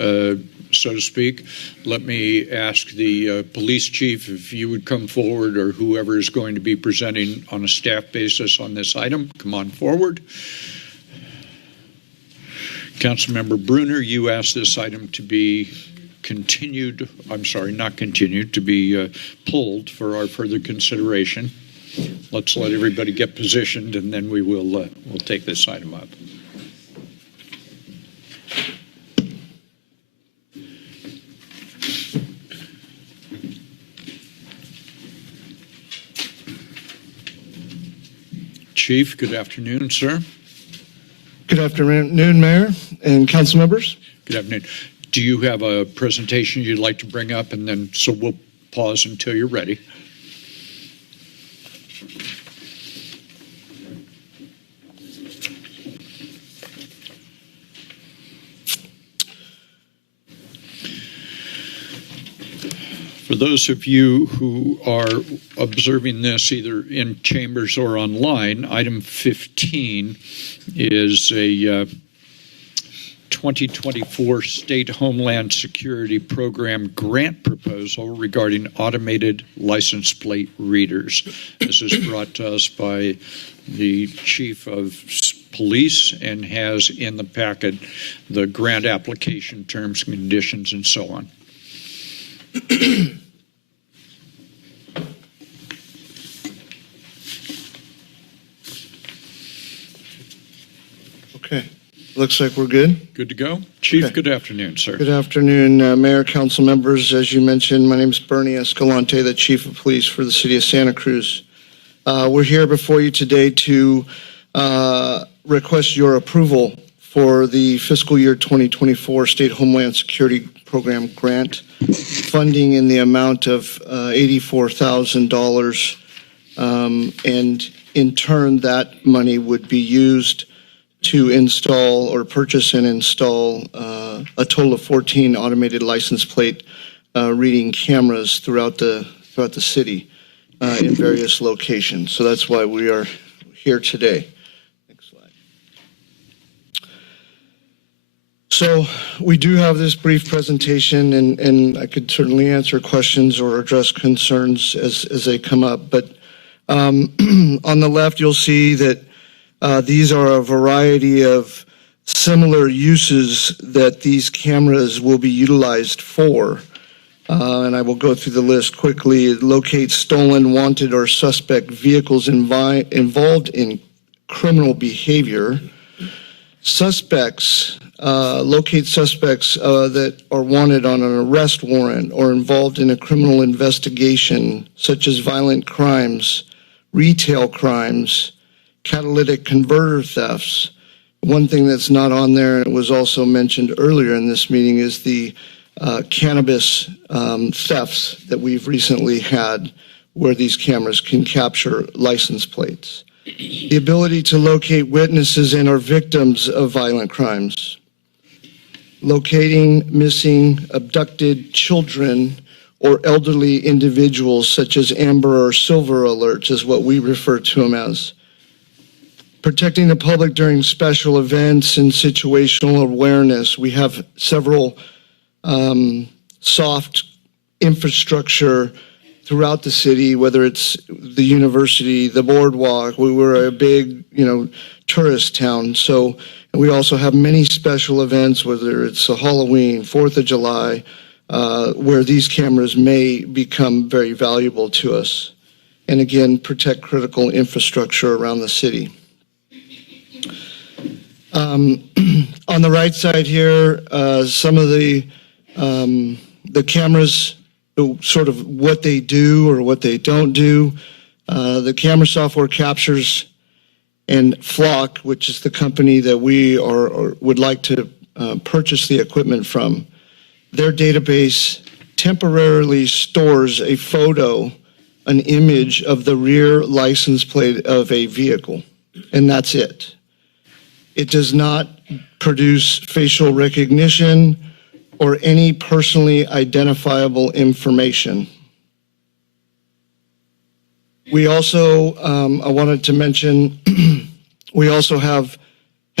so to speak. Let me ask the police chief if you would come forward, or whoever is going to be presenting on a staff basis on this item. Come on forward. Councilmember Bruner, you asked this item to be continued, I'm sorry, not continued, to be pulled for our further consideration. Let's let everybody get positioned, and then we will we'll take this item up. Chief, good afternoon, sir. Good afternoon, Mayor and council members. Good afternoon. Do you have a presentation you'd like to bring up? And then, so we'll pause until you're ready. For those of you who are observing this either in chambers or online, item 15 is a 2024 State Homeland Security Program grant proposal regarding automated license plate readers. This is brought to us by the Chief of Police and has in the packet the grant application terms, conditions, and so on. Okay, looks like we're good. Good to go. Chief, okay. Good afternoon, sir. Good afternoon, Mayor, council members. As you mentioned, my name is Bernie Escalante, the Chief of Police for the City of Santa Cruz. We're here before you today to request your approval for the fiscal year 2024 State Homeland Security Program grant funding in the amount of $84,000, and in turn that money would be used to install or purchase and install a total of 14 automated license plate reading cameras throughout the city in various locations. So that's why we are here today. So we do have this brief presentation, and I could certainly answer questions or address concerns as they come up. But on the left, you'll see that these are a variety of similar uses that these cameras will be utilized for. And I will go through the list quickly. Locate stolen, wanted, or suspect vehicles involved in criminal behavior. Suspects. Locate suspects that are wanted on an arrest warrant or involved in a criminal investigation, such as violent crimes, retail crimes, catalytic converter thefts. One thing that's not on there, and it was also mentioned earlier in this meeting, is the cannabis thefts that we've recently had where these cameras can capture license plates. The ability to locate witnesses and or victims of violent crimes. Locating missing, abducted children or elderly individuals, such as Amber or Silver Alerts is what we refer to them as. Protecting the public during special events and situational awareness. We have several soft infrastructure throughout the city, whether it's the university, the boardwalk. We were a big, tourist town. So we also have many special events, whether it's a Halloween, 4th of July, where these cameras may become very valuable to us. And again, protect critical infrastructure around the city. On the right side here, some of the cameras, sort of what they do or what they don't do. The camera software captures, and Flock, which is the company that we would like to purchase the equipment from, their database temporarily stores a photo, an image of the rear license plate of a vehicle, and that's it. It does not produce facial recognition or any personally identifiable information. We also, I wanted to mention, we also have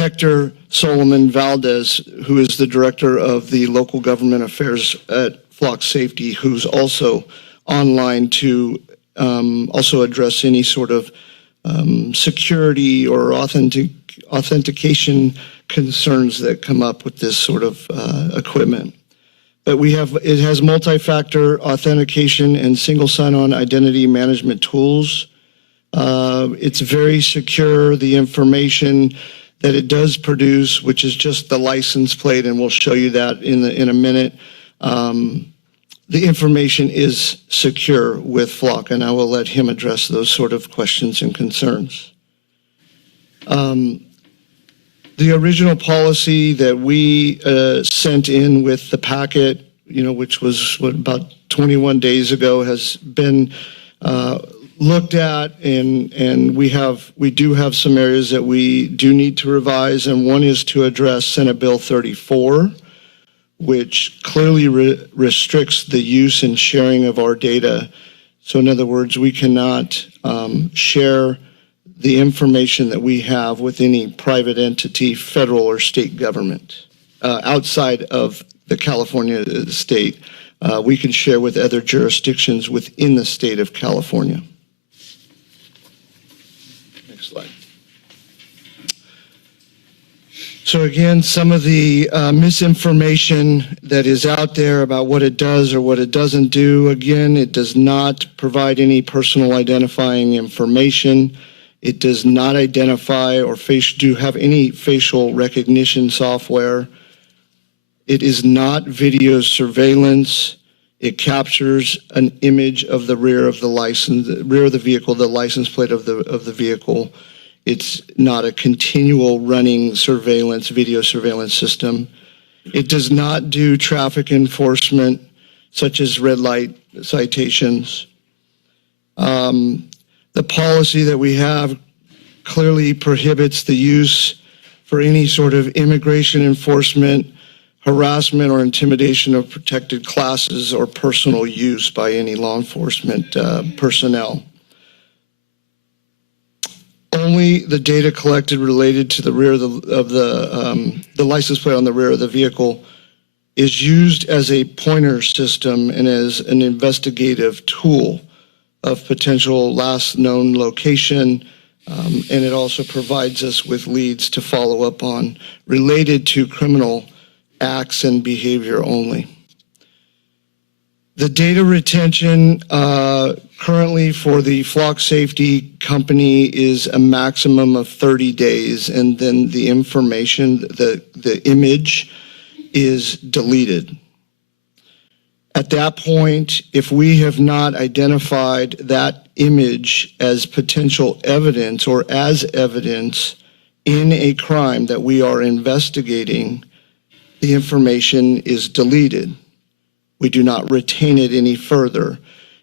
Hector Solomon Valdez, who is the director of the local government affairs at Flock Safety, who's also online to also address any sort of security or authentication concerns that come up with this sort of equipment. But it has multi-factor authentication and single sign-on identity management tools. It's very secure. The information that it does produce, which is just the license plate, and we'll show you that in a minute. The information is secure with Flock, and I will let him address those sort of questions and concerns. The original policy that we sent in with the packet, which was about 21 days ago, has been looked at, and we do have some areas that we do need to revise, and one is to address Senate Bill 34, which clearly restricts the use and sharing of our data. So in other words, we cannot share the information that we have with any private entity, federal or state government, outside of the California state. We can share with other jurisdictions within the state of California. Next slide. So again, some of the misinformation that is out there about what it does or what it doesn't do. Again, it does not provide any personal identifying information. It does not identify or have any facial recognition software. It is not video surveillance. It captures an image of the rear of the vehicle, the license plate of the vehicle. It's not a continual running video surveillance system. It does not do traffic enforcement, such as red light citations. The policy that we have clearly prohibits the use for any sort of immigration enforcement, harassment, or intimidation of protected classes or personal use by any law enforcement personnel. Only the data collected related to the rear of the license plate on the rear of the vehicle is used as a pointer system and as an investigative tool of potential last known location, and it also provides us with leads to follow up on related to criminal acts and behavior only. The data retention currently for the Flock Safety Company is a maximum of 30 days, and then the information, the image is deleted. At that point, if we have not identified that image as potential evidence or as evidence in a crime that we are investigating, the information is deleted. We do not retain it any further.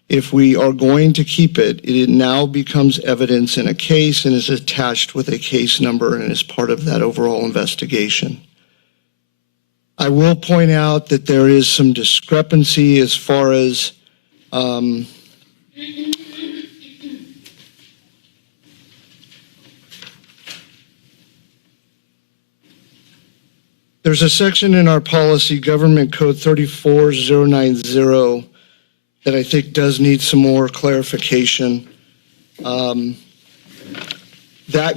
If we are going to keep it, it now becomes evidence in a case and is attached with a case number and is part of that overall investigation. I will point out that there is some discrepancy as far as there's a section in our policy, Government Code 34090, that I think does need some more clarification. That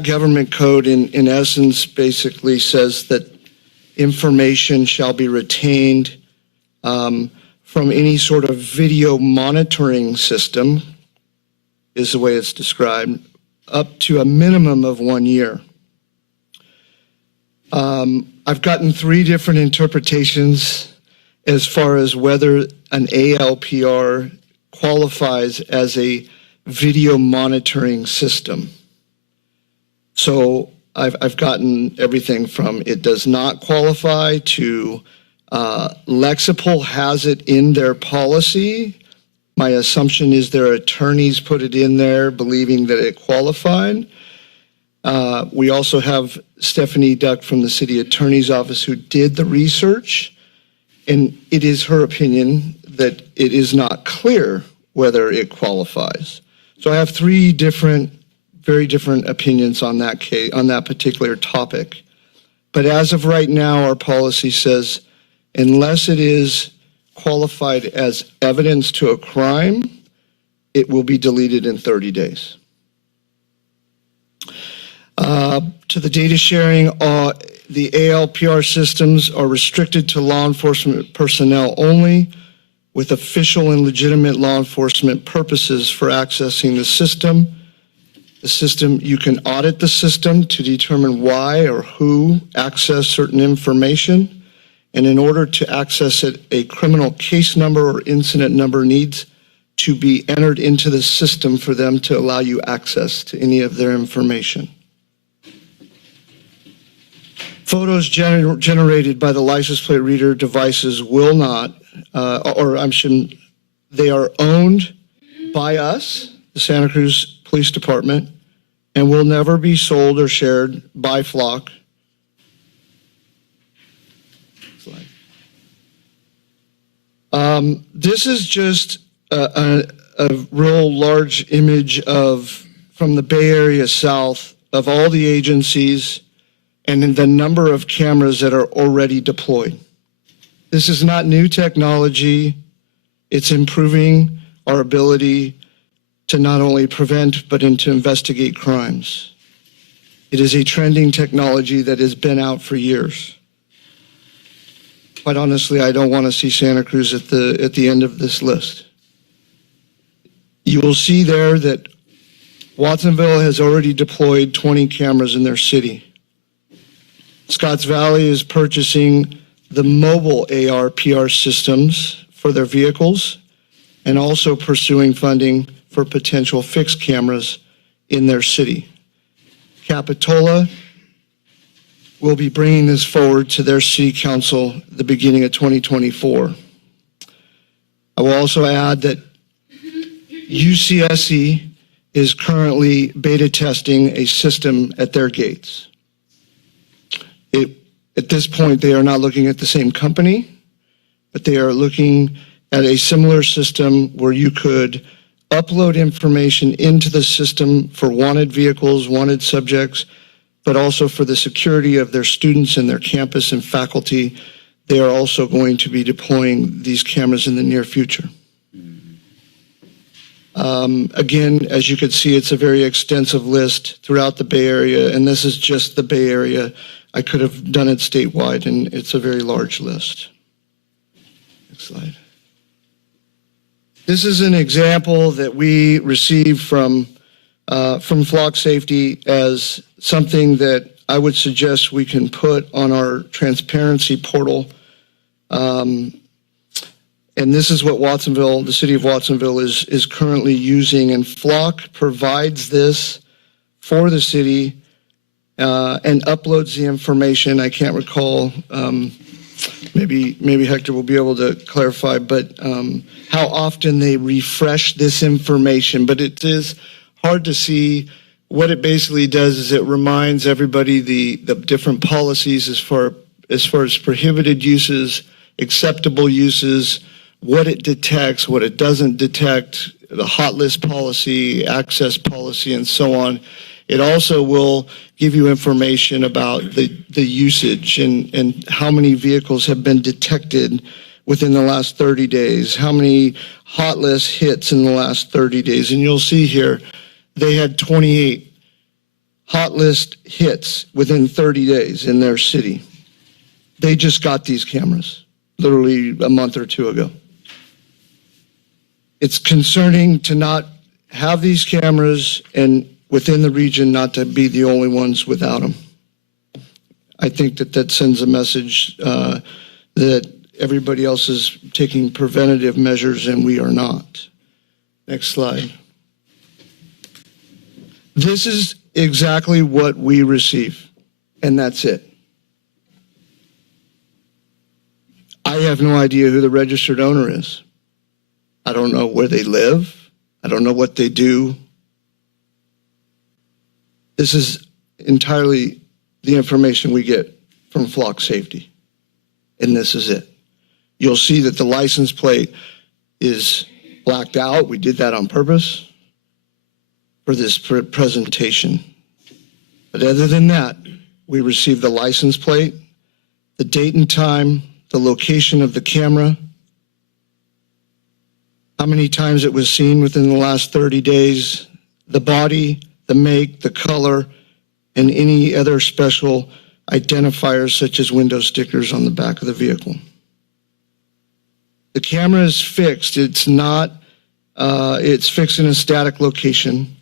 government code, in essence, basically says that information shall be retained from any sort of video monitoring system, is the way it's described, up to a minimum of 1 year. I've gotten 3 different interpretations as far as whether an ALPR qualifies as a video monitoring system. So I've gotten everything from it does not qualify to Lexipol has it in their policy. My assumption is their attorneys put it in there believing that it qualified. We also have Stephanie Duck from the City Attorney's Office who did the research, and it is her opinion that it is not clear whether it qualifies. So I have 3 very different opinions on that case, on that particular topic. But as of right now, our policy says, unless it is qualified as evidence to a crime, it will be deleted in 30 days. To the data sharing, the ALPR systems are restricted to law enforcement personnel only, with official and legitimate law enforcement purposes for accessing the system. The system, you can audit the system to determine why or who accessed certain information. And in order to access it, a criminal case number or incident number needs to be entered into the system for them to allow you access to any of their information. Photos generated by the license plate reader devices will not, they are owned by us, the Santa Cruz Police Department, and will never be sold or shared by Flock. This is just a real large image from the Bay Area South of all the agencies and in the number of cameras that are already deployed. This is not new technology. It's improving our ability to not only prevent, but to investigate crimes. It is a trending technology that has been out for years. Quite honestly, I don't want to see Santa Cruz at the end of this list. You will see there that Watsonville has already deployed 20 cameras in their city. Scotts Valley is purchasing the mobile ARPR systems for their vehicles and also pursuing funding for potential fixed cameras in their city. Capitola will be bringing this forward to their city council at the beginning of 2024. I will also add that UCSC is currently beta testing a system at their gates. At this point, they are not looking at the same company, but they are looking at a similar system where you could upload information into the system for wanted vehicles, wanted subjects, but also for the security of their students and their campus and faculty. They are also going to be deploying these cameras in the near future. Again, as you can see, it's a very extensive list throughout the Bay Area, and this is just the Bay Area. I could have done it statewide, and it's a very large list. Next slide. This is an example that we received from Flock Safety as something that I would suggest we can put on our transparency portal. And this is what Watsonville, the city of Watsonville, is currently using. And Flock provides this for the city and uploads the information. I can't recall. Maybe Hector will be able to clarify, but how often they refresh this information. But it is hard to see. What it basically does is it reminds everybody the different policies as far as prohibited uses, acceptable uses, what it detects, what it doesn't detect, the hot list policy, access policy, and so on. It also will give you information about the usage and how many vehicles have been detected within the last 30 days, how many hot list hits in the last 30 days. And you'll see here, they had 28 hot list hits within 30 days in their city. They just got these cameras literally a month or two ago. It's concerning to not have these cameras and within the region not to be the only ones without them. I think that sends a message that everybody else is taking preventative measures and we are not. Next slide. This is exactly what we receive, and that's it. I have no idea who the registered owner is. I don't know where they live. I don't know what they do. This is entirely the information we get from Flock Safety, and this is it. You'll see that the license plate is blacked out. We did that on purpose for this presentation. But other than that, we receive the license plate, the date and time, the location of the camera, how many times it was seen within the last 30 days, the body, the make, the color, and any other special identifiers such as window stickers on the back of the vehicle. The camera is fixed. It's not, it's fixed in a static location.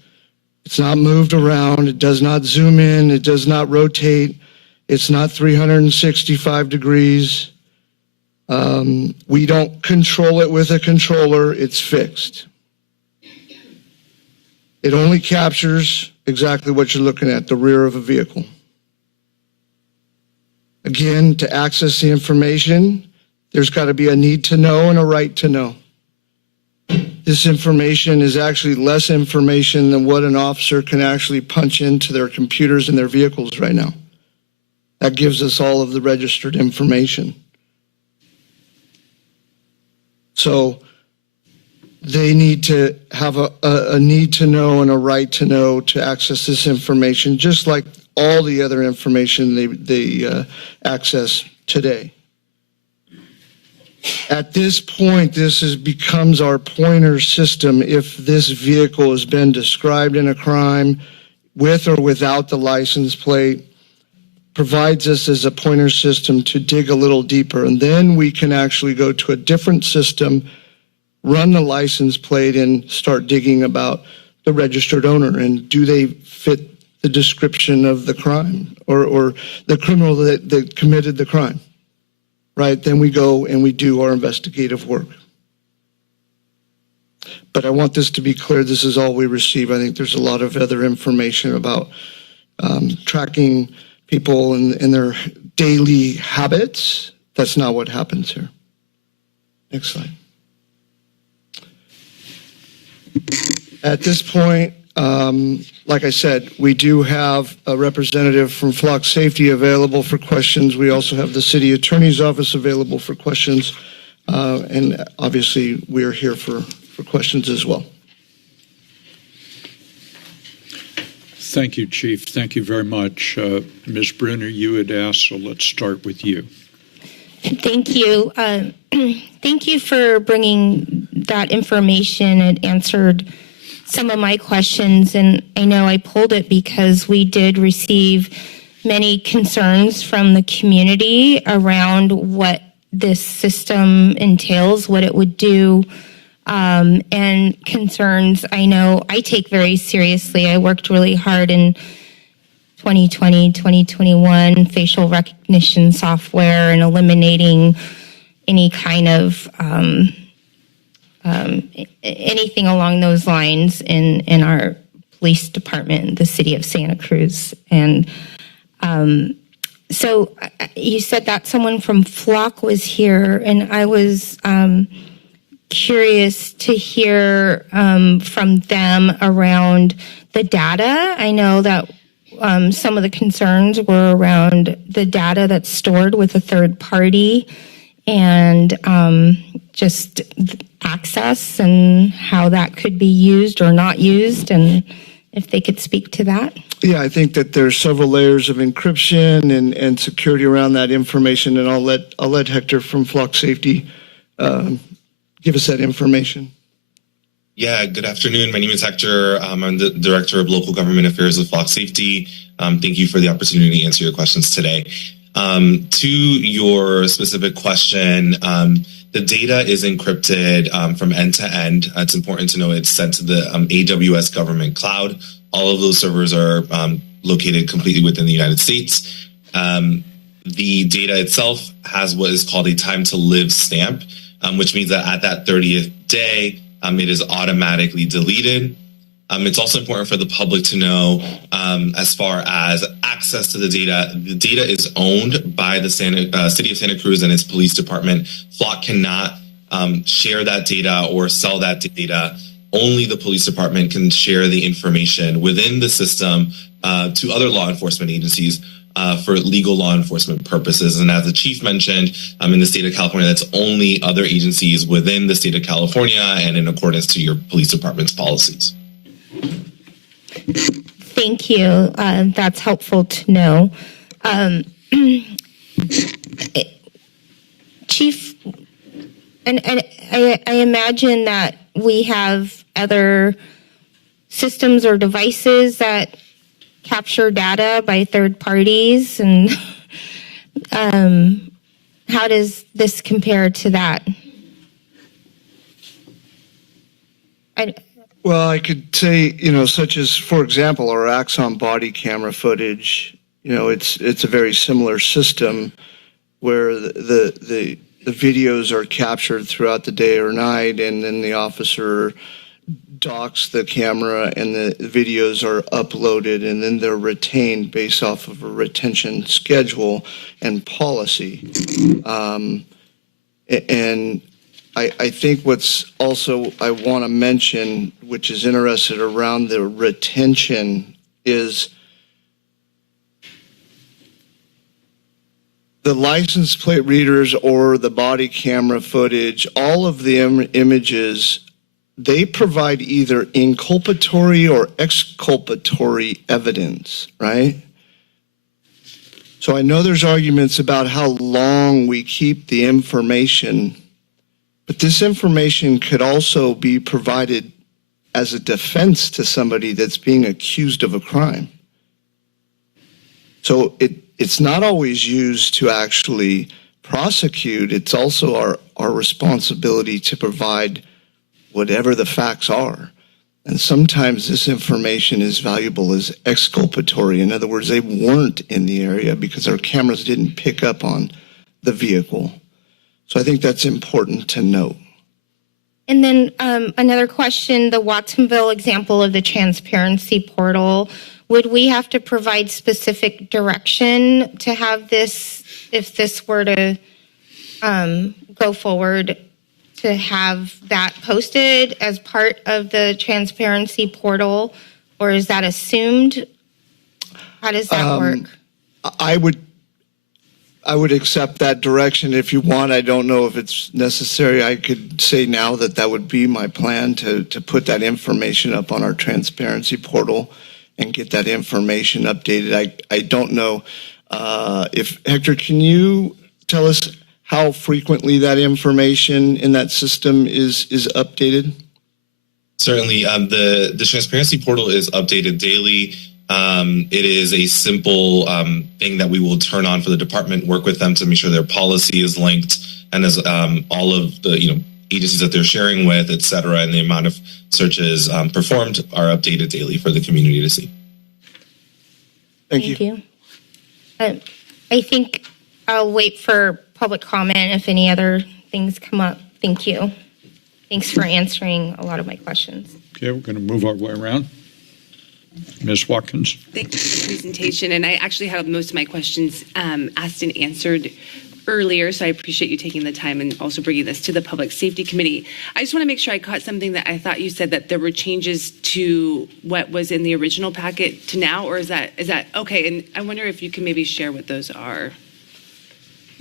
It's not moved around. It does not zoom in. It does not rotate. It's not 365 degrees. We don't control it with a controller. It's fixed. It only captures exactly what you're looking at, the rear of a vehicle. Again, to access the information, there's got to be a need to know and a right to know. This information is actually less information than what an officer can actually punch into their computers in their vehicles right now. That gives us all of the registered information. So they need to have a need to know and a right to know to access this information, just like all the other information they access today. At this point, this becomes our pointer system if this vehicle has been described in a crime with or without the license plate, provides us as a pointer system to dig a little deeper. And then we can actually go to a different system, run the license plate, and start digging about the registered owner and do they fit the description of the crime or the criminal that committed the crime. Right, then we go and we do our investigative work. But I want this to be clear, this is all we receive. I think there's a lot of other information about tracking people and their daily habits. That's not what happens here. Next slide. At this point, like I said, we do have a representative from Flock Safety available for questions. We also have the City Attorney's Office available for questions. And obviously, we're here for questions as well. Thank you, Chief. Thank you very much. Ms. Bruner, you had asked, so let's start with you. Thank you. Thank you for bringing that information. It answered some of my questions, and I know I pulled it because we did receive many concerns from the community around what this system entails, what it would do, and concerns I know I take very seriously. I worked really hard in 2020, 2021, facial recognition software and eliminating any kind of anything along those lines in our police department, the City of Santa Cruz. And so you said that someone from Flock was here, and I was curious to hear from them around the data. I know that some of the concerns were around the data that's stored with a third party and just access and how that could be used or not used, and if they could speak to that. Yeah, I think that there's several layers of encryption and security around that information, and I'll let Hector from Flock Safety give us that information. Yeah, good afternoon. My name is Hector. I'm the Director of Local Government Affairs with Flock Safety. Thank you for the opportunity to answer your questions today. To your specific question, the data is encrypted from end to end. It's important to know it's sent to the AWS government cloud. All of those servers are located completely within the United States. The data itself has what is called a time to live stamp, which means that at that 30th day, it is automatically deleted. It's also important for the public to know, as far as access to the data is owned by the City of Santa Cruz and its police department. Flock cannot share that data or sell that data. Only the police department can share the information within the system to other law enforcement agencies for legal law enforcement purposes. And as the chief mentioned, in the state of California, that's only other agencies within the state of California and in accordance to your police department's policies. Thank you. That's helpful to know. Chief, and I imagine that we have other systems or devices that capture data by third parties, and how does this compare to that? Well, I could say, such as, for example, our Axon body camera footage, it's a very similar system where the videos are captured throughout the day or night, and then the officer docks the camera and the videos are uploaded, and then they're retained based off of a retention schedule and policy. And I think what's also I want to mention, which is interested around the retention, is the license plate readers or the body camera footage, all of the images, they provide either inculpatory or exculpatory evidence, right? So I know there's arguments about how long we keep the information, but this information could also be provided as a defense to somebody that's being accused of a crime. So it's not always used to actually prosecute. It's also our responsibility to provide whatever the facts are. And sometimes this information is valuable as exculpatory. In other words, they weren't in the area because our cameras didn't pick up on the vehicle. So I think that's important to note. And then another question, the Watsonville example of the transparency portal, would we have to provide specific direction to have this, if this were to go forward, to have that posted as part of the transparency portal, or is that assumed? How does that work? I would accept that direction if you want. I don't know if it's necessary. I could say now that would be my plan to put that information up on our transparency portal and get that information updated. I don't know if, Hector, can you tell us how frequently that information in that system is updated? Certainly. The transparency portal is updated daily. It is a simple thing that we will turn on for the department, work with them to make sure their policy is linked, and as all of the agencies that they're sharing with, et cetera, and the amount of searches performed are updated daily for the community to see. Thank you. I think I'll wait for public comment if any other things come up. Thank you. Thanks for answering a lot of my questions. Okay, we're going to move our way around. Ms. Watkins. Thank you for the presentation. And I actually had most of my questions asked and answered earlier, so I appreciate you taking the time and also bringing this to the Public Safety Committee. I just want to make sure I caught something that I thought you said, that there were changes to what was in the original packet to now, or is that okay? And I wonder if you can maybe share what those are.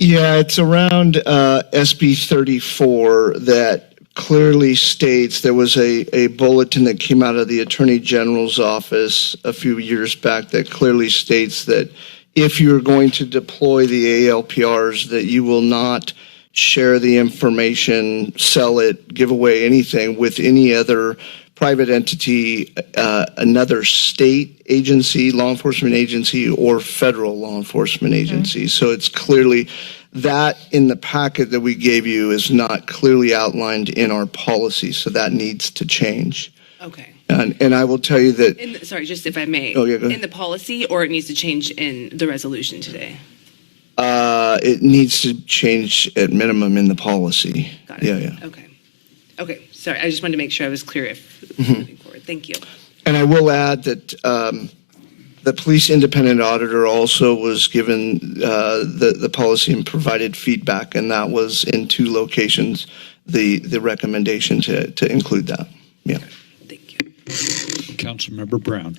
Yeah, it's around SB 34 that clearly states, there was a bulletin that came out of the Attorney General's office a few years back that clearly states that if you're going to deploy the ALPRs, that you will not share the information, sell it, give away anything with any other private entity, another state agency, law enforcement agency, or federal law enforcement agency. So it's clearly that in the packet that we gave you is not clearly outlined in our policy, so that needs to change. Okay. And I will tell you that. Sorry, just if I may. Oh, yeah, go ahead. In the policy, or it needs to change in the resolution today? It needs to change at minimum in the policy. Got it. Yeah. Okay. Sorry, I just wanted to make sure I was clear if moving forward. Thank you. And I will add that the police independent auditor also was given the policy and provided feedback, and that was in 2 locations, the recommendation to include that. Yeah. Thank you. Councilmember Brown.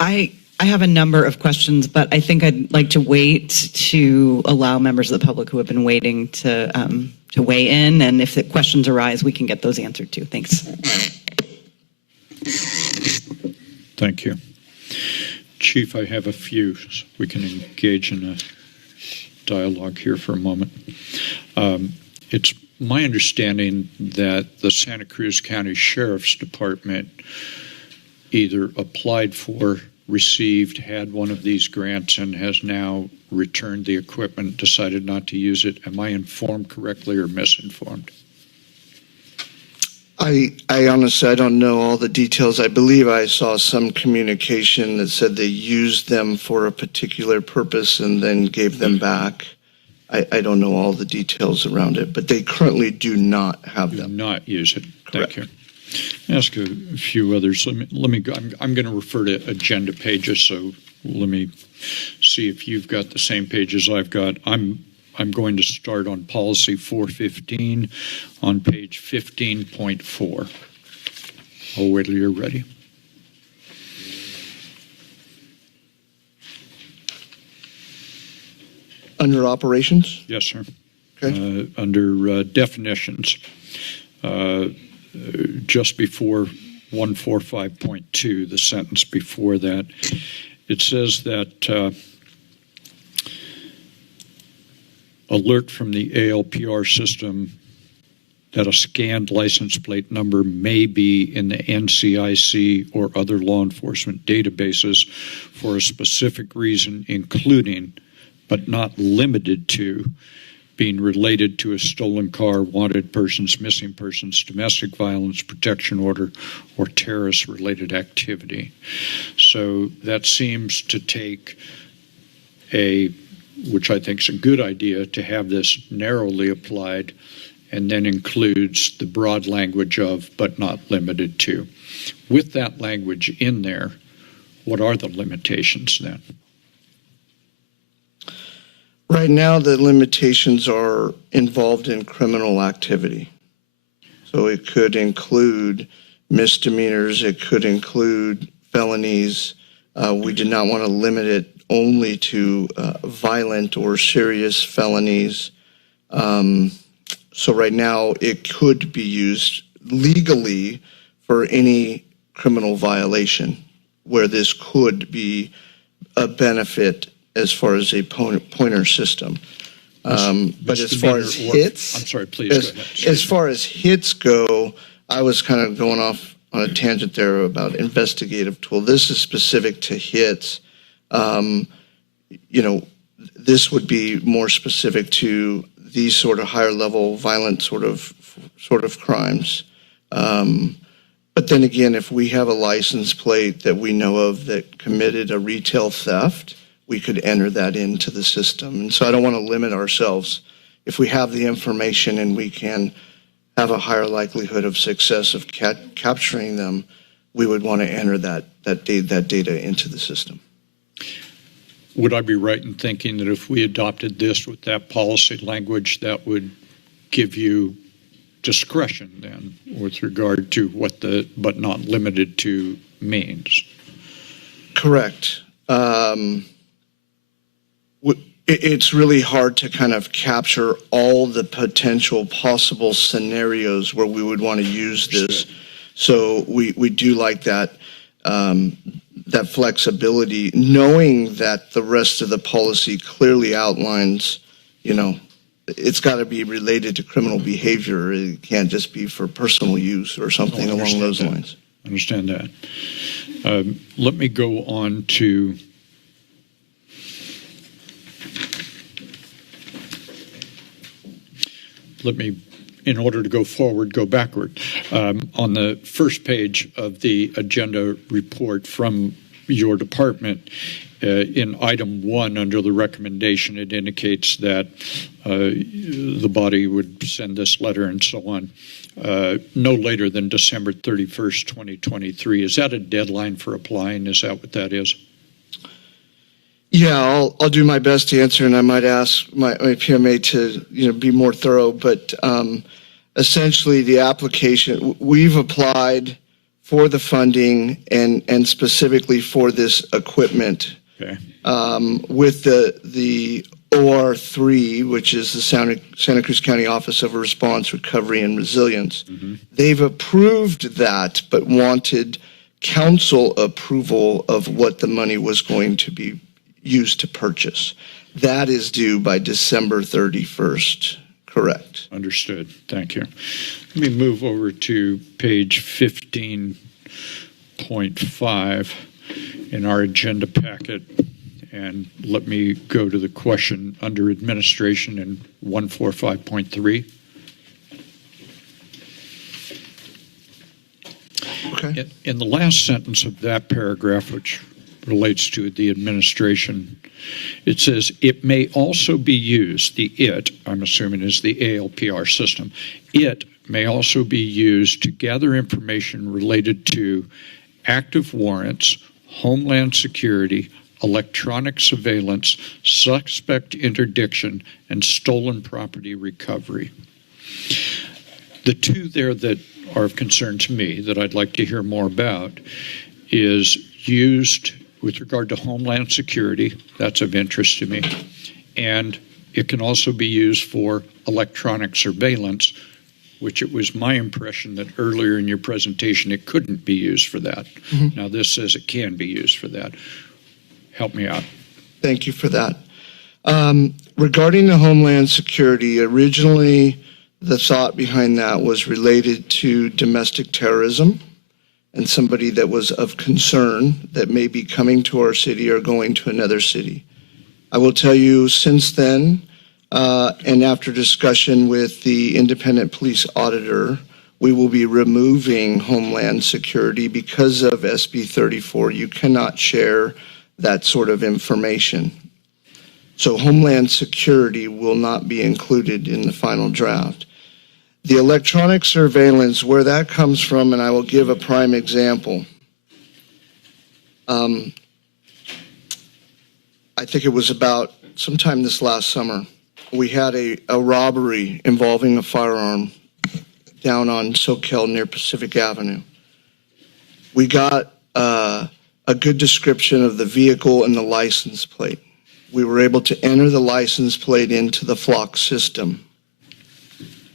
I have a number of questions, but I think I'd like to wait to allow members of the public who have been waiting to weigh in, and if the questions arise, we can get those answered too. Thanks. Thank you. Chief, I have a few. So we can engage in a dialogue here for a moment. It's my understanding that the Santa Cruz County Sheriff's Department either applied for, received, had one of these grants, and has now returned the equipment, decided not to use it. Am I informed correctly or misinformed? I honestly, I don't know all the details. I believe I saw some communication that said they used them for a particular purpose and then gave them back. I don't know all the details around it, but they currently do not have Do them. not use it. Correct. Thank you. Ask a few others. Let me go. I'm going to refer to agenda pages, so let me see if you've got the same pages I've got. I'm going to start on policy 415 on page 15.4. I'll wait till you're ready. Under operations? Yes, sir. Okay. Under definitions, just before 145.2, the sentence before that, it says that alert from the ALPR system that a scanned license plate number may be in the NCIC or other law enforcement databases for a specific reason, including but not limited to being related to a stolen car, wanted persons, missing persons, domestic violence protection order, or terrorist-related activity. So that seems to take which I think is a good idea, to have this narrowly applied, and then includes the broad language of but not limited to. With that language in there, what are the limitations then? Right now, the limitations are involved in criminal activity. So it could include misdemeanors, it could include felonies. We did not want to limit it only to violent or serious felonies. So right now, it could be used legally for any criminal violation where this could be a benefit as far as a pointer system. But as far as hits, I'm sorry, please go ahead. as far as hits go, I was kind of going off on a tangent there about investigative tool. This is specific to hits. This would be more specific to these sort of higher level violent sort of crimes. But then again, if we have a license plate that we know of that committed a retail theft, we could enter that into the system. And so I don't want to limit ourselves. If we have the information and we can have a higher likelihood of success of capturing them, we would want to enter that data into the system. Would I be right in thinking that if we adopted this with that policy language, that would give you discretion then with regard to what the but not limited to means? Correct. It's really hard to kind of capture all the potential possible scenarios where we would want to use this. So we do like that that flexibility, knowing that the rest of the policy clearly outlines, it's got to be related to criminal behavior. It can't just be for personal use or something along those lines. I understand that. Let me go on to in order to go forward, go backward. On the first page of the agenda report from your department, in item 1 under the recommendation, it indicates that the body would send this letter and so on no later than December 31st, 2023. Is that a deadline for applying? Is that what that is? Yeah, I'll do my best to answer, and I might ask my PMA to be more thorough. But essentially, the application, we've applied for the funding and specifically for this equipment. Okay. With the OR3, which is the Santa Cruz County Office of Response, Recovery, and Resilience. Mm-hmm. They've approved that, but wanted council approval of what the money was going to be used to purchase. That is due by December 31st, correct? Understood. Thank you. Let me move over to page 15.5 in our agenda packet, and let me go to the question under administration in 145.3. Okay. In the last sentence of that paragraph, which relates to the administration, it says it may also be used, I'm assuming is the ALPR system, it may also be used to gather information related to active warrants, homeland security, electronic surveillance, suspect interdiction, and stolen property recovery. The two there that are of concern to me that I'd like to hear more about is used with regard to homeland security. That's of interest to me. And it can also be used for electronic surveillance, which it was my impression that earlier in your presentation it couldn't be used for that. Mm-hmm. Now this says it can be used for that. Help me out. Thank you for that. Regarding the homeland security, originally the thought behind that was related to domestic terrorism and somebody that was of concern that may be coming to our city or going to another city. I will tell you since then, and after discussion with the independent police auditor, we will be removing homeland security because of SB 34. You cannot share that sort of information. So homeland security will not be included in the final draft. The electronic surveillance, where that comes from, and I will give a prime example. I think it was about sometime this last summer. We had a robbery involving a firearm down on Soquel near Pacific Avenue. We got a good description of the vehicle and the license plate. We were able to enter the license plate into the flock system.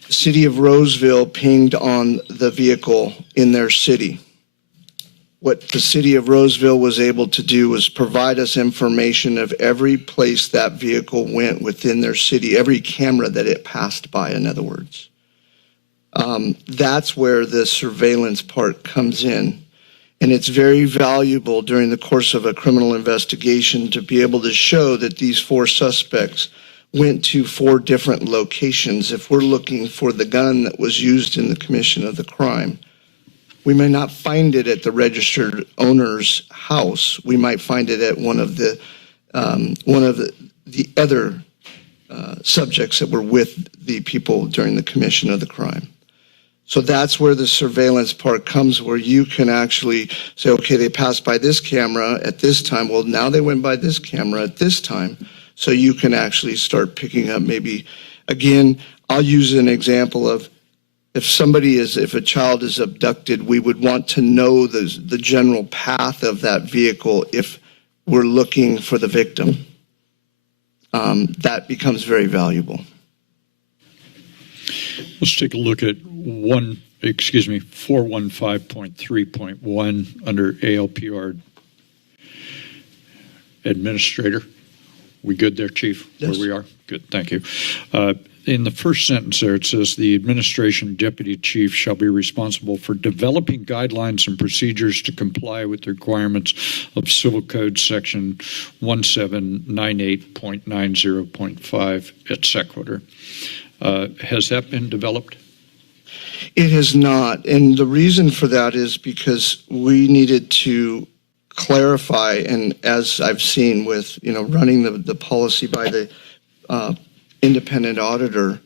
The city of Roseville pinged on the vehicle in their city. What the city of Roseville was able to do was provide us information of every place that vehicle went within their city, every camera that it passed by, in other words. That's where the surveillance part comes in. And it's very valuable during the course of a criminal investigation to be able to show that these 4 suspects went to 4 different locations. If we're looking for the gun that was used in the commission of the crime, we may not find it at the registered owner's house. We might find it at one of the other subjects that were with the people during the commission of the crime. So that's where the surveillance part comes, where you can actually say, okay, they passed by this camera at this time. Well, now they went by this camera at this time. So you can actually start picking up maybe, again, I'll use an example of if a child is abducted, we would want to know the general path of that vehicle if we're looking for the victim. That becomes very valuable. Let's take a look at 415.3.1 under ALPR Administrator. We good there, Chief? Yes. Where we are? Good, thank you. In the first sentence there, it says the administration deputy chief shall be responsible for developing guidelines and procedures to comply with the requirements of Civil Code Section 1798.90.5, et sequitur. Has that been developed? It has not. And the reason for that is because we needed to clarify, and as I've seen with, running the policy by the independent auditor,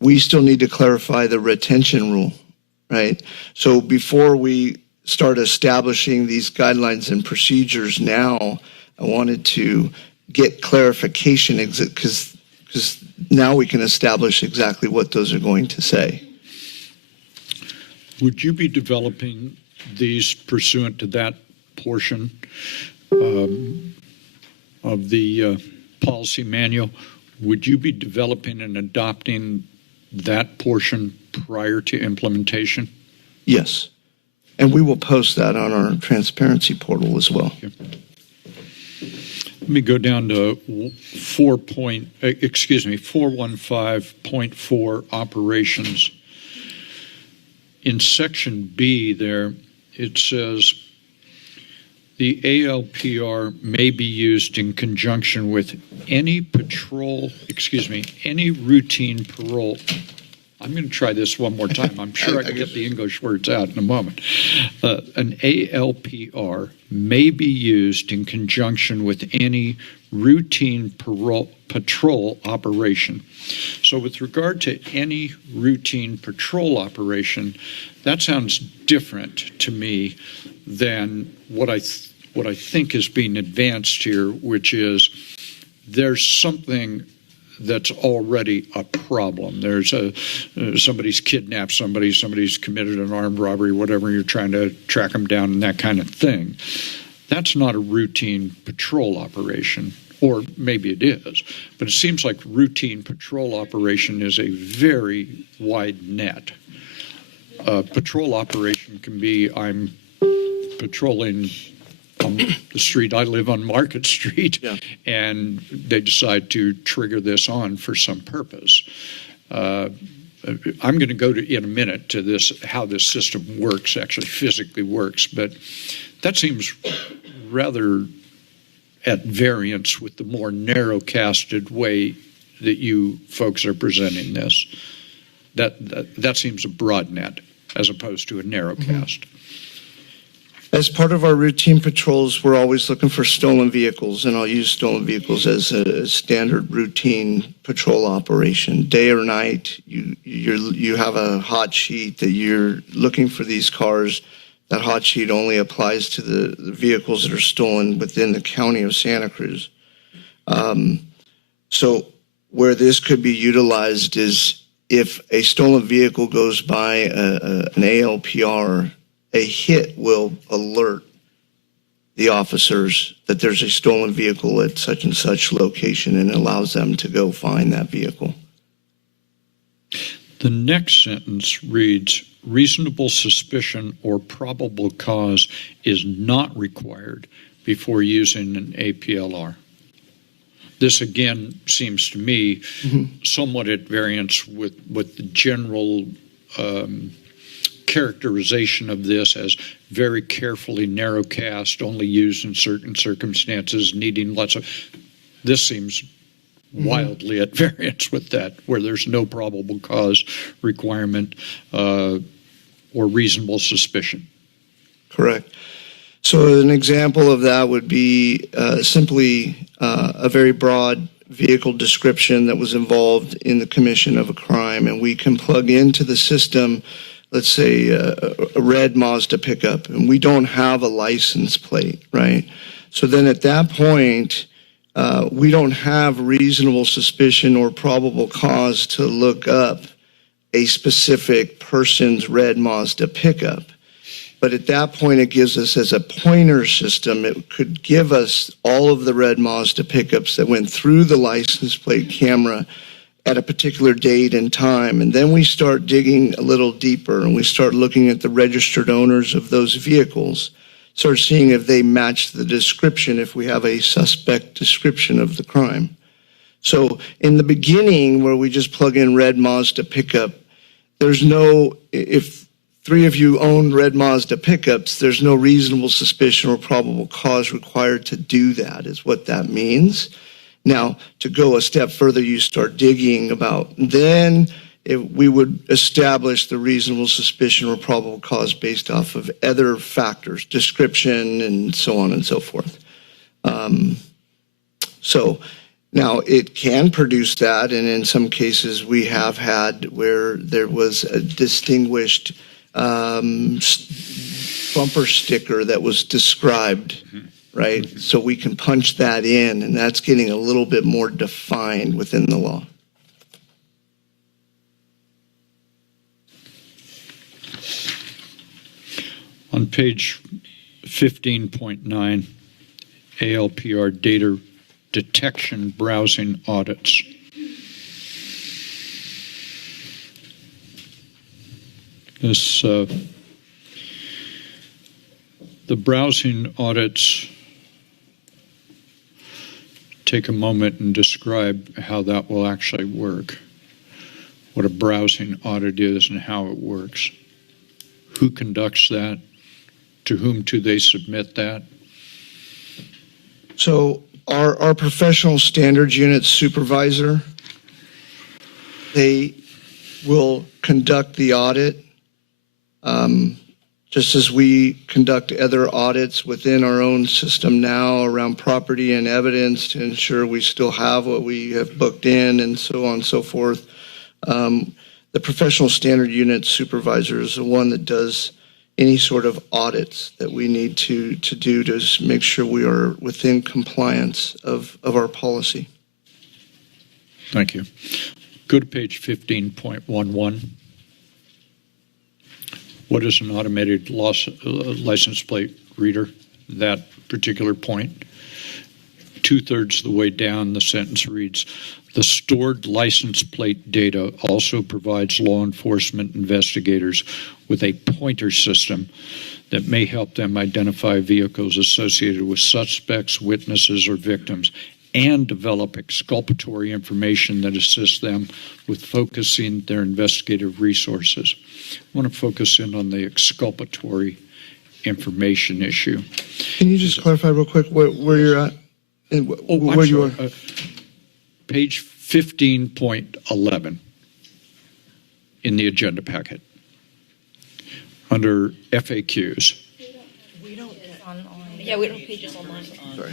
we still need to clarify the retention rule, right? So before we start establishing these guidelines and procedures now, I wanted to get clarification because now we can establish exactly what those are going to say. Would you be developing these pursuant to that portion of the policy manual? Would you be developing and adopting that portion prior to implementation? Yes. And we will post that on our transparency portal as well. Let me go down to 415.4 operations. In section B there, it says the ALPR may be used in conjunction with any routine parole. I'm going to try this one more time. I'm sure I can get the English words out in a moment. An ALPR may be used in conjunction with any routine patrol operation. So with regard to any routine patrol operation, that sounds different to me than what I think is being advanced here, which is there's something that's already a problem. There's somebody's kidnapped somebody's committed an armed robbery, whatever, you're trying to track them down and that kind of thing. That's not a routine patrol operation, or maybe it is, but it seems like routine patrol operation is a very wide net. Patrol operation can be, I'm patrolling on the street. I live on Market Street, and they decide to trigger this on for some purpose. I'm going to go in a minute to this, how this system works, actually physically works, but that seems rather at variance with the more narrow-casted way that you folks are presenting this. That seems a broad net as opposed to a narrow cast. As part of our routine patrols, we're always looking for stolen vehicles, and I'll use stolen vehicles as a standard routine patrol operation. Day or night, you have a hot sheet that you're looking for these cars. That hot sheet only applies to the vehicles that are stolen within the county of Santa Cruz. So where this could be utilized is if a stolen vehicle goes by an ALPR, a hit will alert the officers that there's a stolen vehicle at such and such location and allows them to go find that vehicle. The next sentence reads, reasonable suspicion or probable cause is not required before using an APLR. This again seems to me somewhat at variance with the general characterization of this as very carefully narrow cast, only used in certain circumstances, needing lots of. This seems wildly at variance with that, where there's no probable cause requirement or reasonable suspicion. Correct. So an example of that would be simply a very broad vehicle description that was involved in the commission of a crime, and we can plug into the system, let's say a red Mazda pickup, and we don't have a license plate, right? So then at that point, we don't have reasonable suspicion or probable cause to look up a specific person's red Mazda pickup. But at that point, it gives us as a pointer system, it could give us all of the red Mazda pickups that went through the license plate camera at a particular date and time. And then we start digging a little deeper and we start looking at the registered owners of those vehicles, start seeing if they match the description, if we have a suspect description of the crime. So in the beginning, where we just plug in red Mazda pickup, there's no, if three of you own red Mazda pickups, there's no reasonable suspicion or probable cause required to do that, is what that means. Now, to go a step further, you start digging about, then we would establish the reasonable suspicion or probable cause based off of other factors, description, and so on and so forth. So now it can produce that, and in some cases we have had where there was a distinguished bumper sticker that was described, right? So we can punch that in, and that's getting a little bit more defined within the law. On page 15.9, ALPR data detection browsing audits. This The browsing audits, take a moment and describe how that will actually work. What a browsing audit is and how it works. Who conducts that? To whom do they submit that? So our professional standards unit supervisor, they will conduct the audit, just as we conduct other audits within our own system now around property and evidence to ensure we still have what we have booked in and so on and so forth. The professional standard unit supervisor is the one that does any sort of audits that we need to do to make sure we are within compliance of our policy. Thank you. Go to page 15.11. What is an automated license plate reader? That particular point. 2/3 of the way down, the sentence reads, the stored license plate data also provides law enforcement investigators with a pointer system that may help them identify vehicles associated with suspects, witnesses, or victims, and develop exculpatory information that assists them with focusing their investigative resources. I want to focus in on the exculpatory information issue. Can you just clarify real quick where you're at and where you are? Page 15.11 in the agenda packet under FAQs. Yeah, we don't have pages online. Sorry.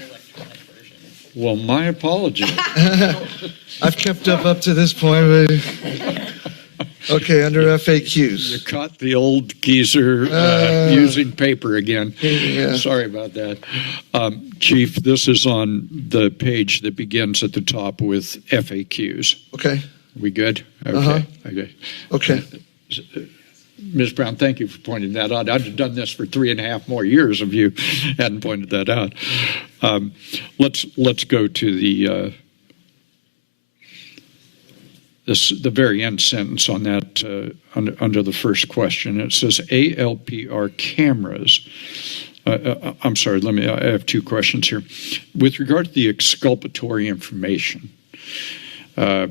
Well, my apologies. I've kept up to this point. Okay, under You FAQs. caught the old geezer using paper again. Yeah. Sorry about that. Chief, this is on the page that begins at the top with FAQs. Okay, We good? Okay. Uh-huh. Okay. okay. Ms. Brown, thank you for pointing that out. I'd have done this for 3.5 more years if you hadn't pointed that out. Let's go to the very end sentence on that under the first question. It says ALPR cameras. I'm sorry. I have 2 questions here. With regard to the exculpatory information, I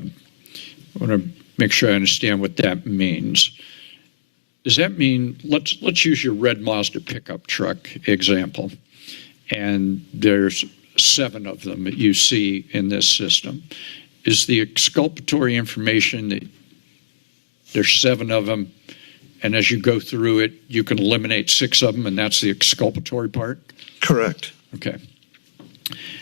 want to make sure I understand what that means. Does that mean, let's use your red Mazda pickup truck example, and there's 7 of them that you see in this system. Is the exculpatory information that there's 7 of them, and as you go through it, you can eliminate 6 of them, and that's the exculpatory part? Correct. Okay.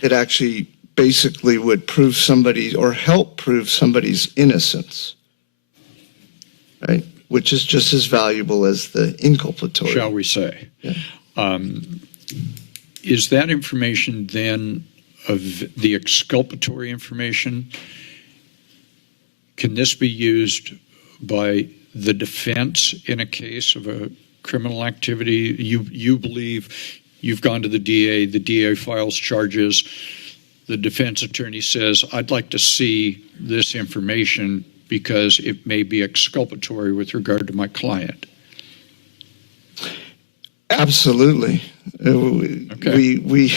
It actually basically would prove somebody or help prove somebody's innocence, right? Which is just as valuable as the inculpatory. Shall we say. Yeah. Is that information then of the exculpatory information? Can this be used by the defense in a case of a criminal activity? You believe you've gone to the DA files charges, the defense attorney says, I'd like to see this information because it may be exculpatory with regard to my client. Absolutely. Okay. We're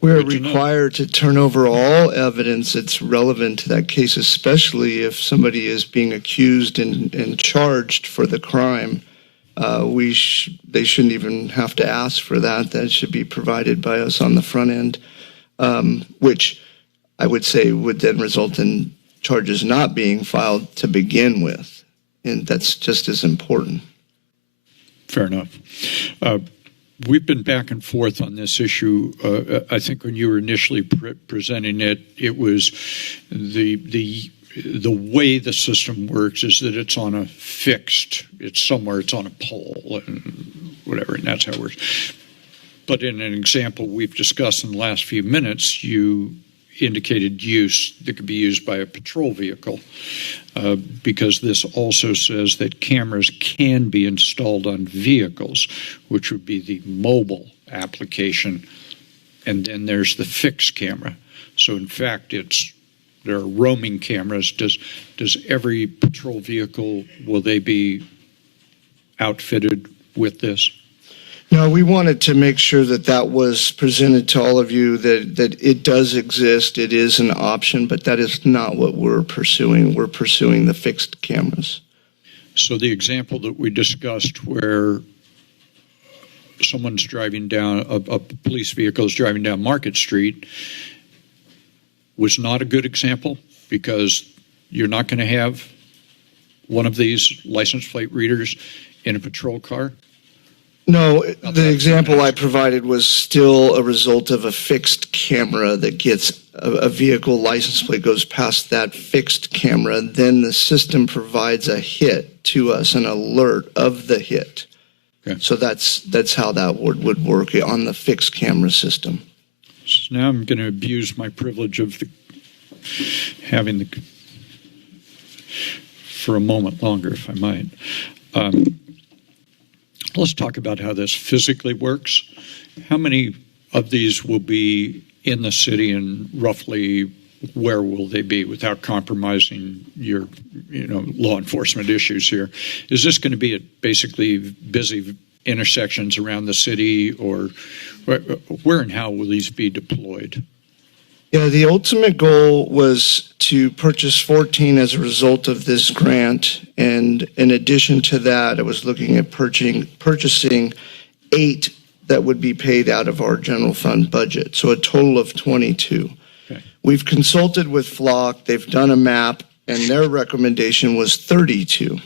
Good to know. required to turn over all evidence that's relevant to that case, especially if somebody is being accused and charged for the crime. They shouldn't even have to ask for that. That should be provided by us on the front end, which I would say would then result in charges not being filed to begin with. And that's just as important. Fair enough. We've been back and forth on this issue. I think when you were initially presenting it, it was the way the system works is that it's on a fixed, it's on a pole and whatever, and that's how it works. But in an example we've discussed in the last few minutes, you indicated use that could be used by a patrol vehicle because this also says that cameras can be installed on vehicles, which would be the mobile application, and then there's the fixed camera. So in fact, there are roaming cameras. Does every patrol vehicle, will they be outfitted with this? No, we wanted to make sure that that was presented to all of you, that it does exist, it is an option, but that is not what we're pursuing. We're pursuing the fixed cameras. So the example that we discussed where someone's driving down, a police vehicle is driving down Market Street was not a good example because you're not going to have one of these license plate readers in a patrol car? No, the example I provided was still a result of a fixed camera that gets a vehicle license plate goes past that fixed camera. Then the system provides a hit to us, an alert of the hit. Okay. So that's how that would work on the fixed camera system. So now I'm going to abuse my privilege of having the for a moment longer, if I might. Let's talk about how this physically works. How many of these will be in the city, and roughly where will they be without compromising your, law enforcement issues here? Is this going to be at basically busy intersections around the city, or where and how will these be deployed? Yeah, the ultimate goal was to purchase 14 as a result of this grant. And in addition to that, I was looking at purchasing 8 that would be paid out of our general fund budget. So a total of 22. Okay. We've consulted with Flock. They've done a map, and their recommendation was 32.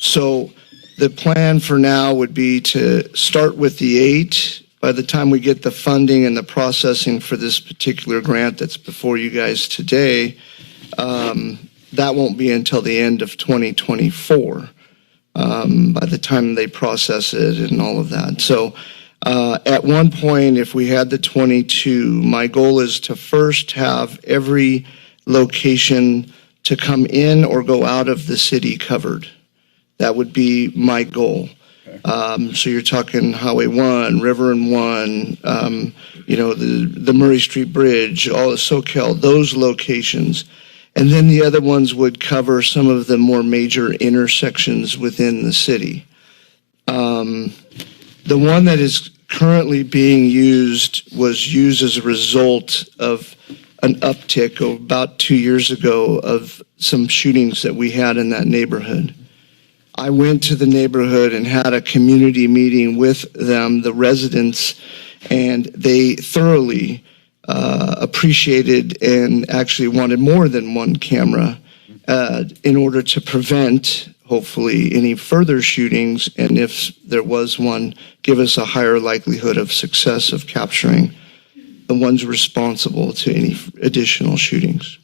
So the plan for now would be to start with the 8. By the time we get the funding and the processing for this particular grant that's before you guys today, that won't be until the end of 2024, by the time they process it and all of that. So at one point, if we had the 22, my goal is to first have every location to come in or go out of the city covered. That would be my goal. So you're talking Highway 1, River and 1, the Murray Street Bridge, all of SoCal, those locations. And then the other ones would cover some of the more major intersections within the city. The one that is currently being used was used as a result of an uptick of about 2 years ago of some shootings that we had in that neighborhood. I went to the neighborhood and had a community meeting with them, the residents, and they thoroughly appreciated and actually wanted more than one camera in order to prevent, hopefully, any further shootings, and if there was one, give us a higher likelihood of success of capturing the ones responsible to any additional shootings.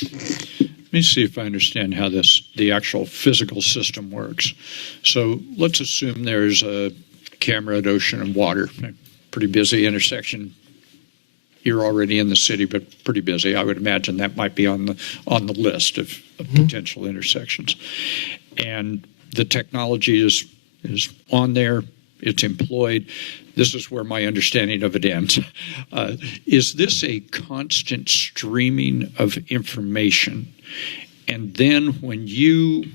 Let me see if I understand how the actual physical system works. So let's assume there's a camera at Ocean and Water, a pretty busy intersection. You're already in the city, but pretty busy. I would imagine that might be on the list of potential intersections. And the technology is on there. It's employed. This is where my understanding of it ends. Is this a constant streaming of information? And then when you,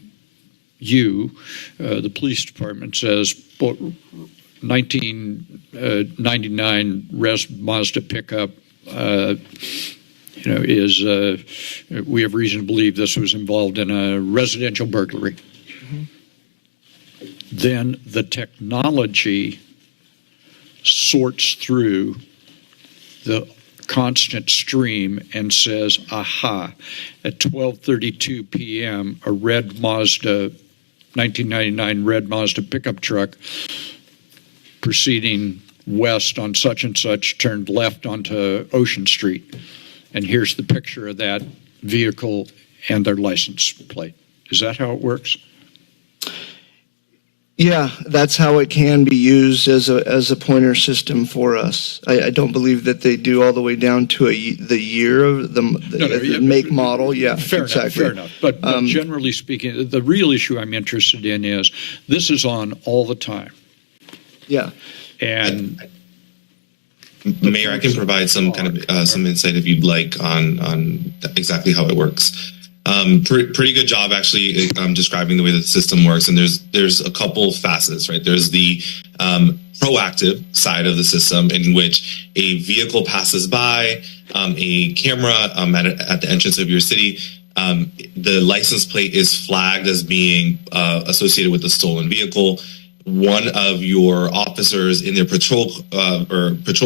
the police department says, 1999 res Mazda pickup, is we have reason to believe this was involved in a residential burglary. Mm-hmm. Then the technology sorts through the constant stream and says, aha, at 12:32 p.m., a red Mazda, 1999 red Mazda pickup truck proceeding west on such and such turned left onto Ocean Street. And here's the picture of that vehicle and their license plate. Is that how it works? Yeah, that's how it can be used as a pointer system for us. I don't believe that they do all the way down to the year of the make model. Yeah, fair enough. But generally speaking, the real issue I'm interested in is this is on all the time. Yeah. And Mayor, I can provide some kind of some insight if you'd like on exactly how it works. Pretty good job actually describing the way that the system works. And there's a couple facets, right? There's the proactive side of the system in which a vehicle passes by, a camera at the entrance of your city. The license plate is flagged as being associated with the stolen vehicle. One of your officers in their patrol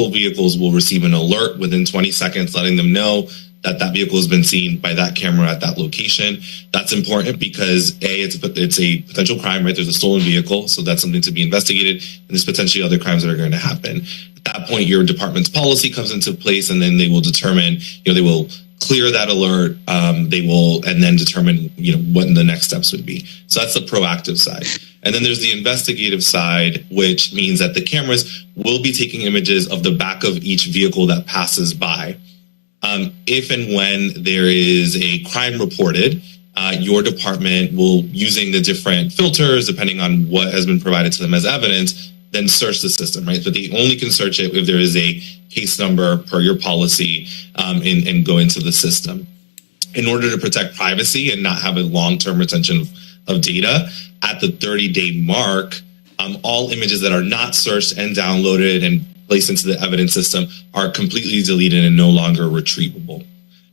vehicles will receive an alert within 20 seconds, letting them know that vehicle has been seen by that camera at that location. That's important because it's a potential crime, right? There's a stolen vehicle, so that's something to be investigated, and there's potentially other crimes that are going to happen. At that point, your department's policy comes into place, and then they will determine, they will clear that alert. They will, and then determine, what the next steps would be. So that's the proactive side. And then there's the investigative side, which means that the cameras will be taking images of the back of each vehicle that passes by. If and when there is a crime reported, your department will, using the different filters, depending on what has been provided to them as evidence, then search the system, right? But they only can search it if there is a case number per your policy and go into the system. In order to protect privacy and not have a long-term retention of data, at the 30-day mark, all images that are not searched and downloaded and placed into the evidence system are completely deleted and no longer retrievable.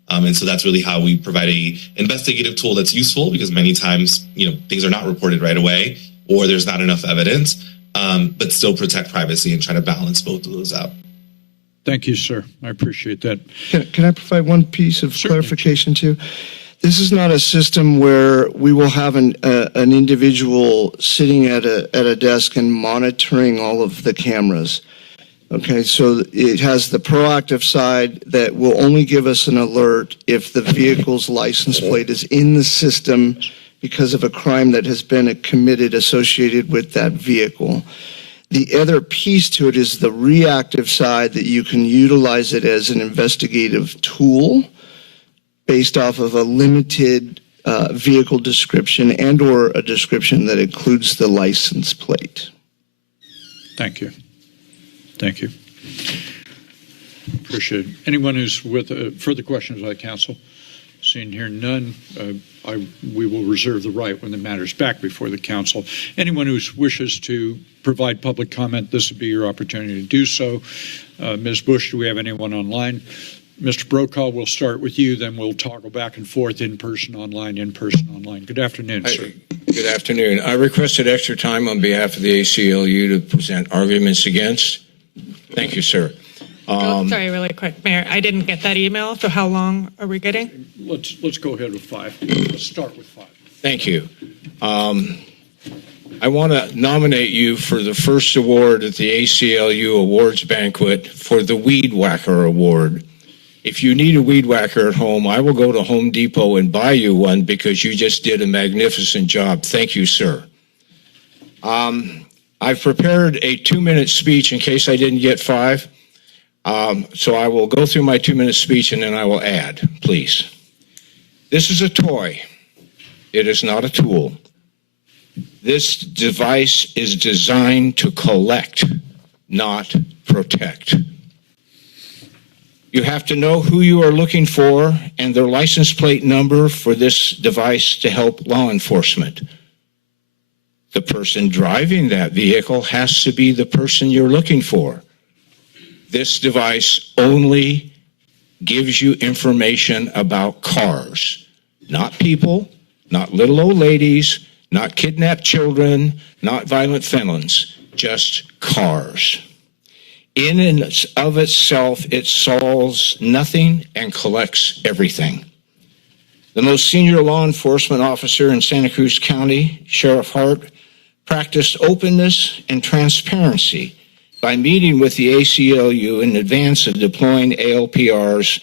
And so that's really how we provide a investigative tool that's useful, because many times, things are not reported right away or there's not enough evidence, but still protect privacy and try to balance both of those out. Thank you, sir. I appreciate that. Can I provide one piece of clarification too? This is not a system where we will have an individual sitting at a desk and monitoring all of the cameras. Okay, so it has the proactive side that will only give us an alert if the vehicle's license plate is in the system because of a crime that has been committed associated with that vehicle. The other piece to it is the reactive side, that you can utilize it as an investigative tool based off of a limited vehicle description and or a description that includes the license plate. Thank you. Thank you. Appreciate it. Anyone who's with further questions by council? Seeing here none, we will reserve the right when the matter is back before the council. Anyone who wishes to provide public comment, this would be your opportunity to do so. Ms. Bush, do we have anyone online? Mr. Brokaw, we'll start with you, then we'll toggle back and forth, in person, online. Good afternoon, sir. Good afternoon. I requested extra time on behalf of the ACLU to present arguments against. Thank you, sir. Sorry, really quick, Mayor. I didn't get that email, so how long are we getting? Let's go ahead with 5. Let's start with 5. Thank you. I want to nominate you for the first award at the ACLU Awards Banquet for the Weed Whacker Award. If you need a weed whacker at home, I will go to Home Depot and buy you one because you just did a magnificent job. Thank you, sir. I've prepared a 2-minute speech in case I didn't get 5. So I will go through my 2-minute speech and then I will add, please. This is a toy. It is not a tool. This device is designed to collect, not protect. You have to know who you are looking for and their license plate number for this device to help law enforcement. The person driving that vehicle has to be the person you're looking for. This device only gives you information about cars, not people, not little old ladies, not kidnapped children, not violent felons, just cars. In and of itself, it solves nothing and collects everything. The most senior law enforcement officer in Santa Cruz County, Sheriff Hart, practiced openness and transparency by meeting with the ACLU in advance of deploying ALPRs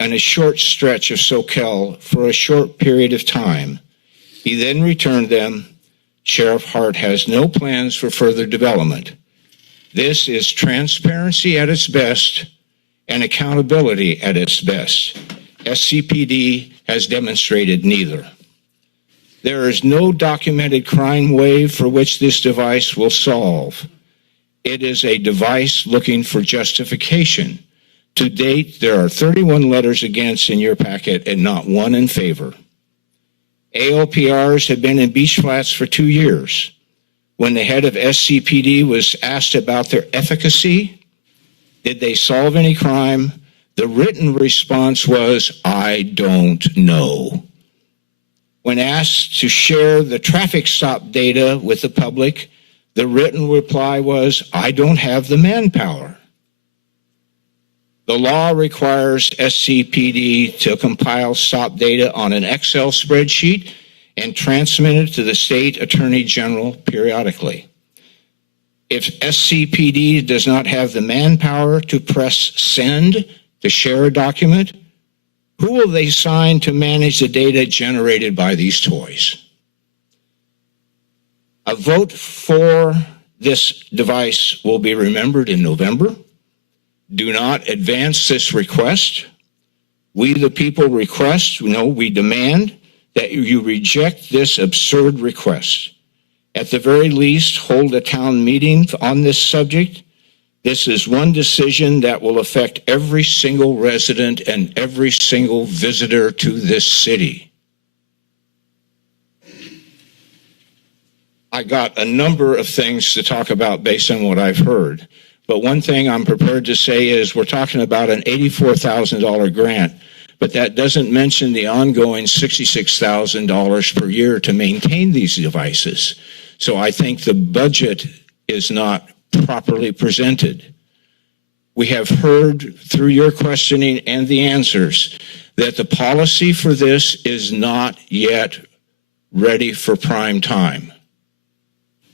in a short stretch of SoCal for a short period of time. He then returned them. Sheriff Hart has no plans for further development. This is transparency at its best and accountability at its best. SCPD has demonstrated neither. There is no documented crime wave for which this device will solve. It is a device looking for justification. To date, there are 31 letters against in your packet and not one in favor. ALPRs have been in beach flats for 2 years. When the head of SCPD was asked about their efficacy, did they solve any crime? The written response was, I don't know. When asked to share the traffic stop data with the public, the written reply was, I don't have the manpower. The law requires SCPD to compile stop data on an Excel spreadsheet and transmit it to the state attorney general periodically. If SCPD does not have the manpower to press send to share a document, who will they assign to manage the data generated by these toys? A vote for this device will be remembered in November. Do not advance this request. We, the people, we demand that you reject this absurd request. At the very least, hold a town meeting on this subject. This is one decision that will affect every single resident and every single visitor to this city. I got a number of things to talk about based on what I've heard. But one thing I'm prepared to say is we're talking about an $84,000 grant, but that doesn't mention the ongoing $66,000 per year to maintain these devices. So I think the budget is not properly presented. We have heard through your questioning and the answers that the policy for this is not yet ready for prime time.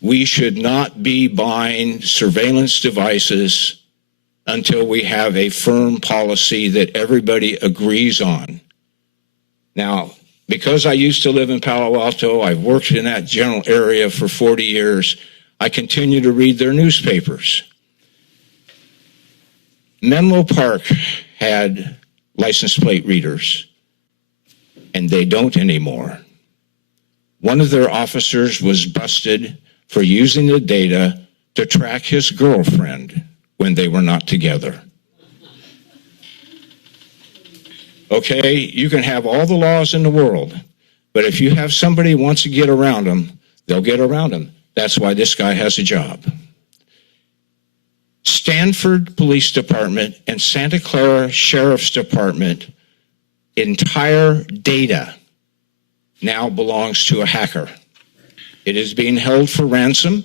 We should not be buying surveillance devices until we have a firm policy that everybody agrees on. Now, because I used to live in Palo Alto, I've worked in that general area for 40 years, I continue to read their newspapers. Menlo Park had license plate readers, and they don't anymore. One of their officers was busted for using the data to track his girlfriend when they were not together. Okay, you can have all the laws in the world, but if you have somebody who wants to get around them, they'll get around them. That's why this guy has a job. Stanford Police Department and Santa Clara Sheriff's Department entire data now belongs to a hacker. It is being held for ransom,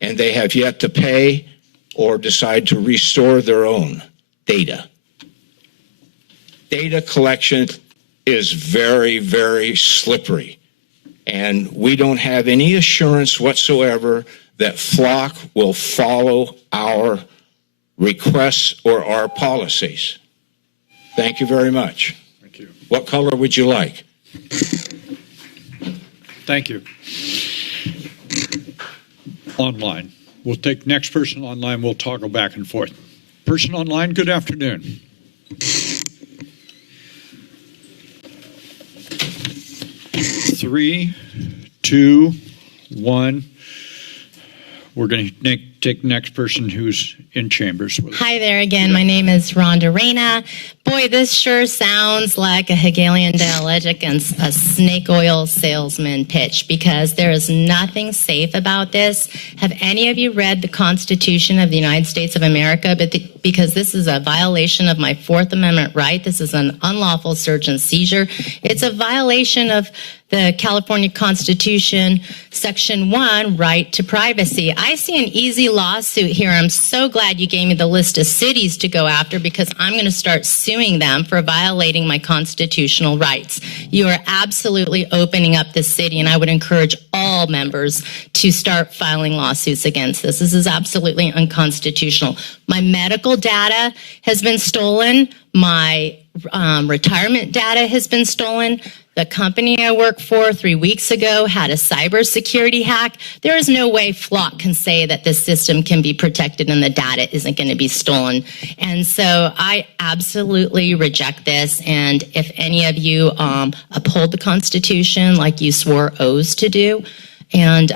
and they have yet to pay or decide to restore their own data. Data collection is very, very slippery, and we don't have any assurance whatsoever that Flock will follow our requests or our policies. Thank you very much. Thank you. What color would you like? Thank you. Online. We'll take next person online. We'll toggle back and forth. Person online, good afternoon. Three, two, one. We're going to take next person who's in chambers with us. Hi there again. My name is Rhonda Reyna. Boy, this sure sounds like a Hegelian dialectic and a snake oil salesman pitch, because there is nothing safe about this. Have any of you read the Constitution of the United States of America? Because this is a violation of my Fourth Amendment right. This is an unlawful search and seizure. It's a violation of the California Constitution, Section 1, right to privacy. I see an easy lawsuit here. I'm so glad you gave me the list of cities to go after, because I'm going to start suing them for violating my constitutional rights. You are absolutely opening up the city, and I would encourage all members to start filing lawsuits against this. This is absolutely unconstitutional. My medical data has been stolen. My retirement data has been stolen. The company I work for 3 weeks ago had a cybersecurity hack. There is no way Flock can say that this system can be protected and the data isn't going to be stolen. And so I absolutely reject this. And if any of you uphold the Constitution like you swore oaths to do, and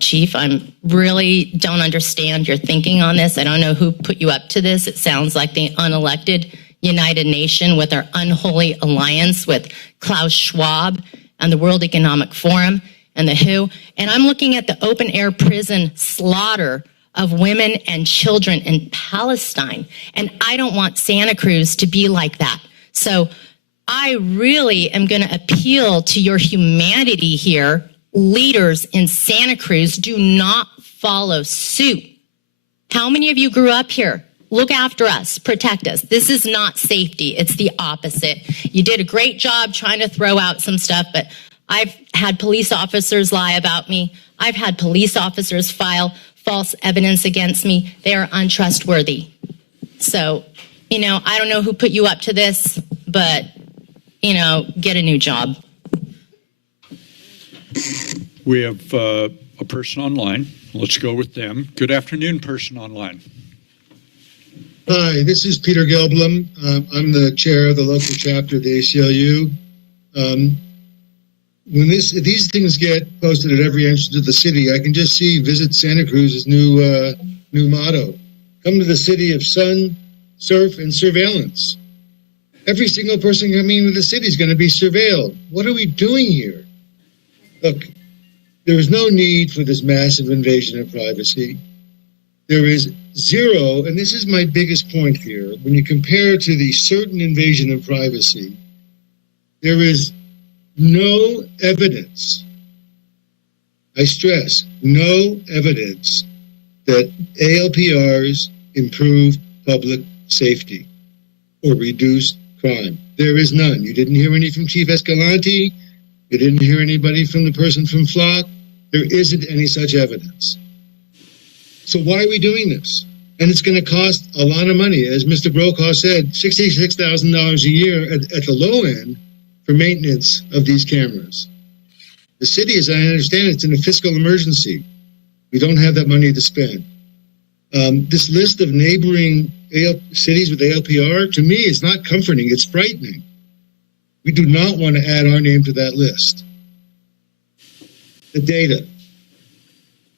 Chief, I really don't understand your thinking on this. I don't know who put you up to this. It sounds like the unelected United Nation with our unholy alliance with Klaus Schwab and the World Economic Forum and the WHO, and I'm looking at the open air prison slaughter of women and children in Palestine, and I don't want Santa Cruz to be like that. So I really am going to appeal to your humanity here. Leaders in Santa Cruz, do not follow suit. How many of you grew up here? Look after us, protect us. This is not safety. It's the opposite. You did a great job trying to throw out some stuff, but I've had police officers lie about me. I've had police officers file false evidence against me. They are untrustworthy. So, I don't know who put you up to this, but, get a new job. We have a person online. Let's go with them. Good afternoon, person online. Hi, this is Peter Gelblum. I'm the chair of the local chapter of the ACLU. When these things get posted at every entrance of the city, I can just see Visit Santa Cruz's new motto: "Come to the city of sun, surf, and surveillance." Every single person coming into the city is going to be surveilled. What are we doing here? Look, there is no need for this massive invasion of privacy. There is zero, and this is my biggest point here, when you compare to the certain invasion of privacy, there is no evidence, I stress, no evidence that ALPRs improve public safety or reduce crime. There is none. You didn't hear any from Chief Escalante. You didn't hear anybody from the person from Flock. There isn't any such evidence. So why are we doing this? And it's going to cost a lot of money. As Mr. Brokaw said, $66,000 a year at the low end for maintenance of these cameras. The city, as I understand it, it's in a fiscal emergency. We don't have that money to spend. This list of neighboring cities with ALPR, to me, is not comforting. It's frightening. We do not want to add our name to that list. The data.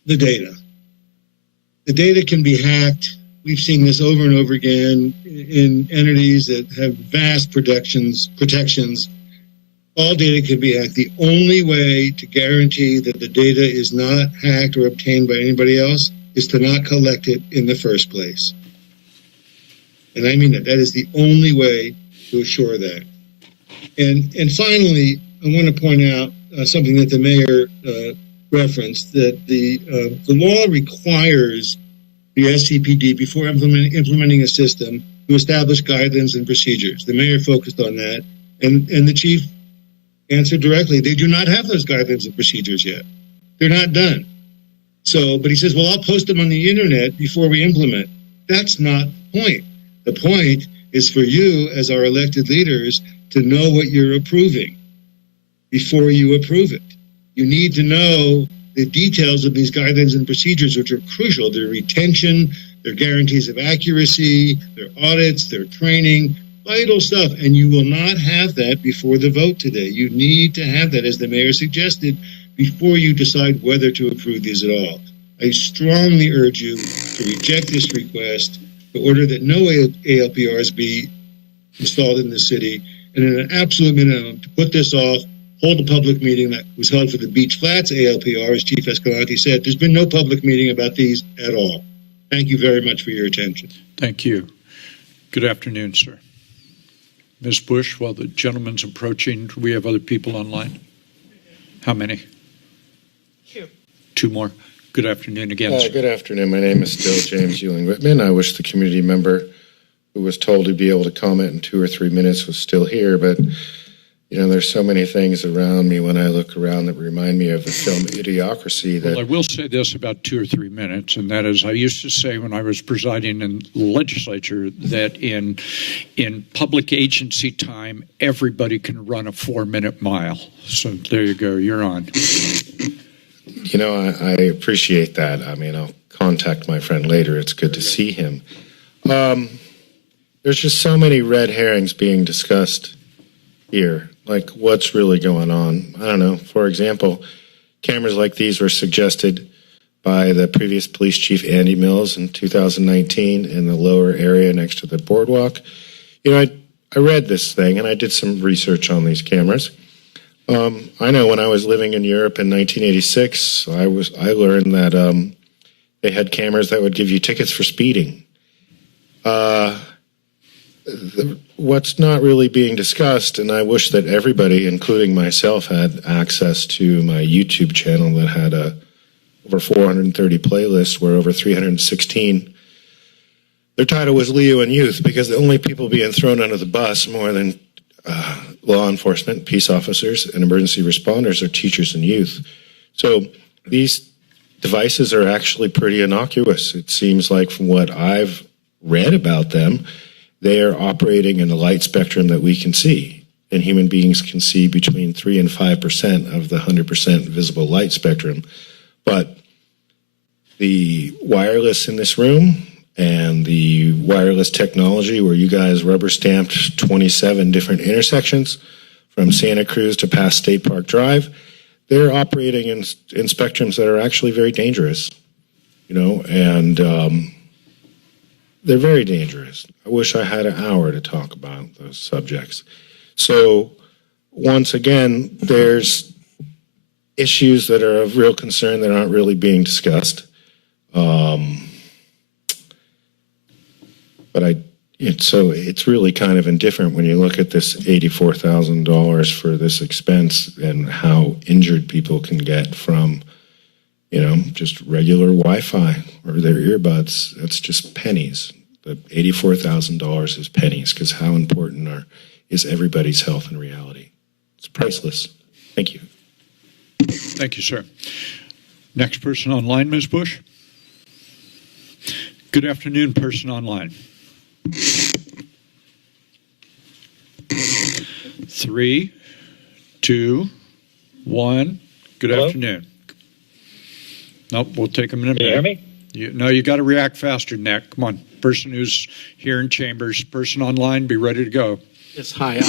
The data can be hacked. We've seen this over and over again in entities that have vast protections. All data can be hacked. The only way to guarantee that the data is not hacked or obtained by anybody else is to not collect it in the first place. And I mean that. That is the only way to assure that. And finally, I want to point out something that the mayor referenced, that the law requires the SCPD, before implementing a system, to establish guidelines and procedures. The mayor focused on that, and the chief answered directly, they do not have those guidelines and procedures yet. They're not done. So, but he says, well, I'll post them on the internet before we implement. That's not the point. The point is for you, as our elected leaders, to know what you're approving before you approve it. You need to know the details of these guidelines and procedures, which are crucial. Their retention, their guarantees of accuracy, their audits, their training, vital stuff. And you will not have that before the vote today. You need to have that, as the mayor suggested, before you decide whether to approve these at all. I strongly urge you to reject this request, to order that no ALPRs be installed in the city, and in an absolute minimum, to put this off, hold a public meeting that was held for the Beach Flats ALPR, as Chief Escalante said. There's been no public meeting about these at all. Thank you very much for your attention. Thank you. Good afternoon, sir. Ms. Bush, while the gentleman's approaching, do we have other people online? How many? Two more. Good afternoon again, sir. Good afternoon. My name is still James Ewing Whitman. I wish the community member who was told to be able to comment in 2 or 3 minutes was still here, but there's so many things around me when I look around that remind me of the film Idiocracy. Well, I will say this about 2 or 3 minutes, and that is, I used to say when I was presiding in the legislature that in public agency time, everybody can run a 4-minute mile. So there you go. You're on. I appreciate that. I mean, I'll contact my friend later. It's good to see him. There's just so many red herrings being discussed here. Like, what's really going on? I don't know. For example, cameras like these were suggested by the previous police chief, Andy Mills, in 2019 in the lower area next to the boardwalk. I read this thing and I did some research on these cameras. I know when I was living in Europe in 1986, I learned that they had cameras that would give you tickets for speeding. What's not really being discussed, and I wish that everybody, including myself, had access to my YouTube channel that had over 430 playlists, where over 316. Their title was Leo and Youth, because the only people being thrown under the bus more than law enforcement, peace officers, and emergency responders are teachers and youth. So these devices are actually pretty innocuous. It seems like, from what I've read about them, they are operating in the light spectrum that we can see. And human beings can see between 3 and 5% of the 100% visible light spectrum. But the wireless in this room and the wireless technology, where you guys rubber stamped 27 different intersections from Santa Cruz to past State Park Drive, they're operating in spectrums that are actually very dangerous, and they're very dangerous. I wish I had an hour to talk about those subjects. So once again, there's issues that are of real concern that aren't really being discussed. But it's really kind of indifferent when you look at this $84,000 for this expense and how injured people can get from, just regular Wi-Fi or their earbuds. That's just pennies. The $84,000 is pennies, because how important is everybody's health in reality? It's priceless. Thank you. Thank you, sir. Next person online, Ms. Bush. Good afternoon, person online. 3, 2, 1. Good Hello? afternoon. Nope, we'll take a minute. Can you hear me? You got to react faster than that. Come on. Person who's here in chambers, person online, be ready to go. Yes, hi.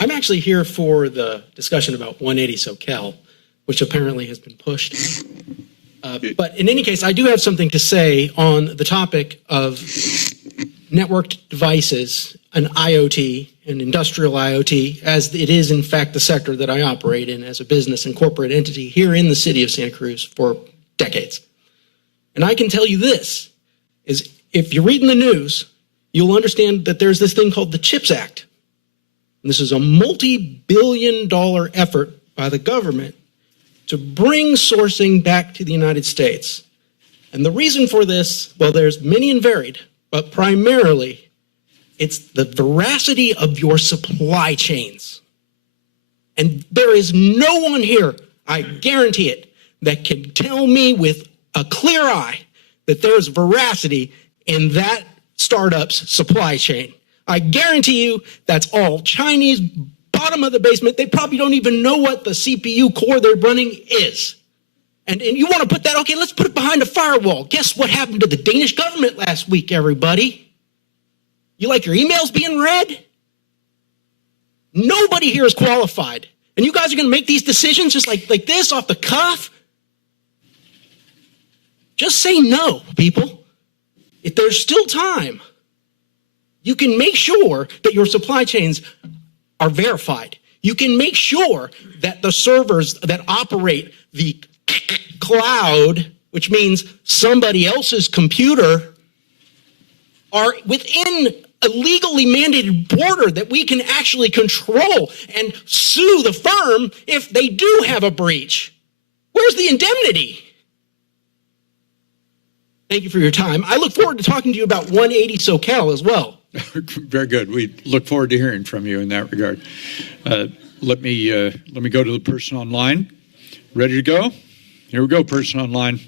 I'm actually here for the discussion about 180 SoCal, which apparently has been pushed. But in any case, I do have something to say on the topic of networked devices, and IoT, and industrial IoT, as it is in fact the sector that I operate in as a business and corporate entity here in the city of Santa Cruz for decades. And I can tell you this, is if you read in the news, you'll understand that there's this thing called the CHIPS Act. And this is a multi-billion-dollar effort by the government to bring sourcing back to the United States. And the reason for this, well, there's many and varied, but primarily it's the veracity of your supply chains. And there is no one here, I guarantee it, that can tell me with a clear eye that there's veracity in that startup's supply chain. I guarantee you that's all Chinese, bottom of the basement. They probably don't even know what the CPU core they're running is. And you want to put that, okay, let's put it behind a firewall. Guess what happened to the Danish government last week, everybody? You like your emails being read? Nobody here is qualified. And you guys are going to make these decisions just like this off the cuff? Just say no, people. If there's still time, you can make sure that your supply chains are verified. You can make sure that the servers that operate the cloud, which means somebody else's computer, are within a legally mandated border that we can actually control and sue the firm if they do have a breach. Where's the indemnity? Thank you for your time. I look forward to talking to you about 180 SoCal as well. Very good. We look forward to hearing from you in that regard. Let me go to the person online. Ready to go? Here we go, person online.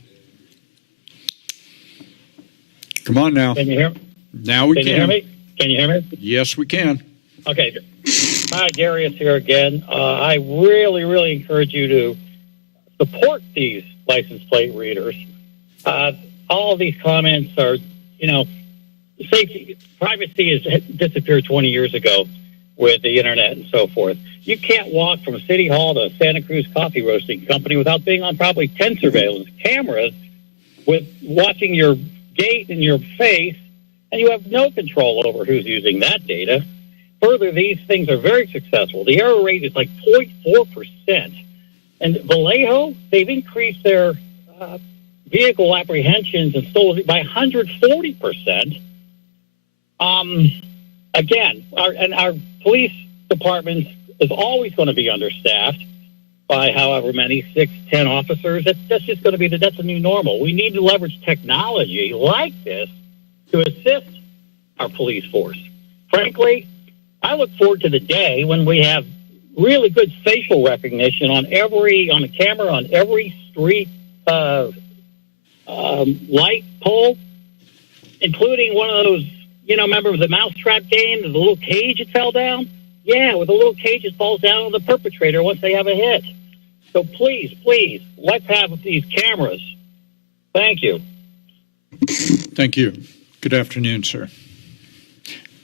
Come on now. Can you hear? Now we can. Can you hear me? Can you hear me? Yes, we can. Okay. Hi, Darius here again. I really, really encourage you to support these license plate readers. All of these comments are, safety, privacy has disappeared 20 years ago with the internet and so forth. You can't walk from City Hall to Santa Cruz Coffee Roasting Company without being on probably 10 surveillance cameras with watching your gait and your face, and you have no control over who's using that data. further, these things are very successful. The error rate is like 0.4%. And Vallejo, they've increased their vehicle apprehensions and stolen by 140%. Again, our police department is always going to be understaffed by however many, 6, 10 officers. That's just going to be that's a new normal. We need to leverage technology like this to assist our police force. Frankly, I look forward to the day when we have really good facial recognition on a camera on every street light pole, including one of those, remember the mousetrap game, the little cage it fell down? Yeah, with the little cage it falls down on the perpetrator once they have a hit. So please, let's have these cameras. Thank you. Thank you. Good afternoon, sir.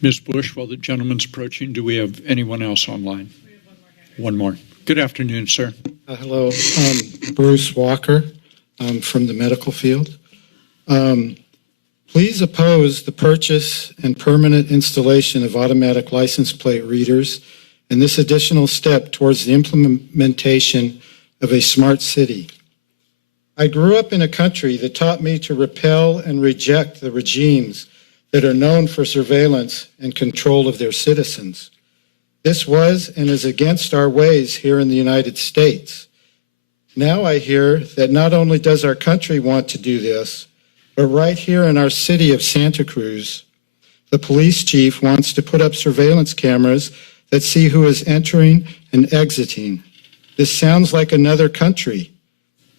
Ms. Bush, while the gentleman's approaching, do we have anyone else online? We have one more. Good afternoon, sir. Hello. Bruce Walker. From the medical field. Please oppose the purchase and permanent installation of automatic license plate readers and this additional step towards the implementation of a smart city. I grew up in a country that taught me to repel and reject the regimes that are known for surveillance and control of their citizens. This was and is against our ways here in the United States. Now I hear that not only does our country want to do this, but right here in our city of Santa Cruz, the police chief wants to put up surveillance cameras that see who is entering and exiting. This sounds like another country.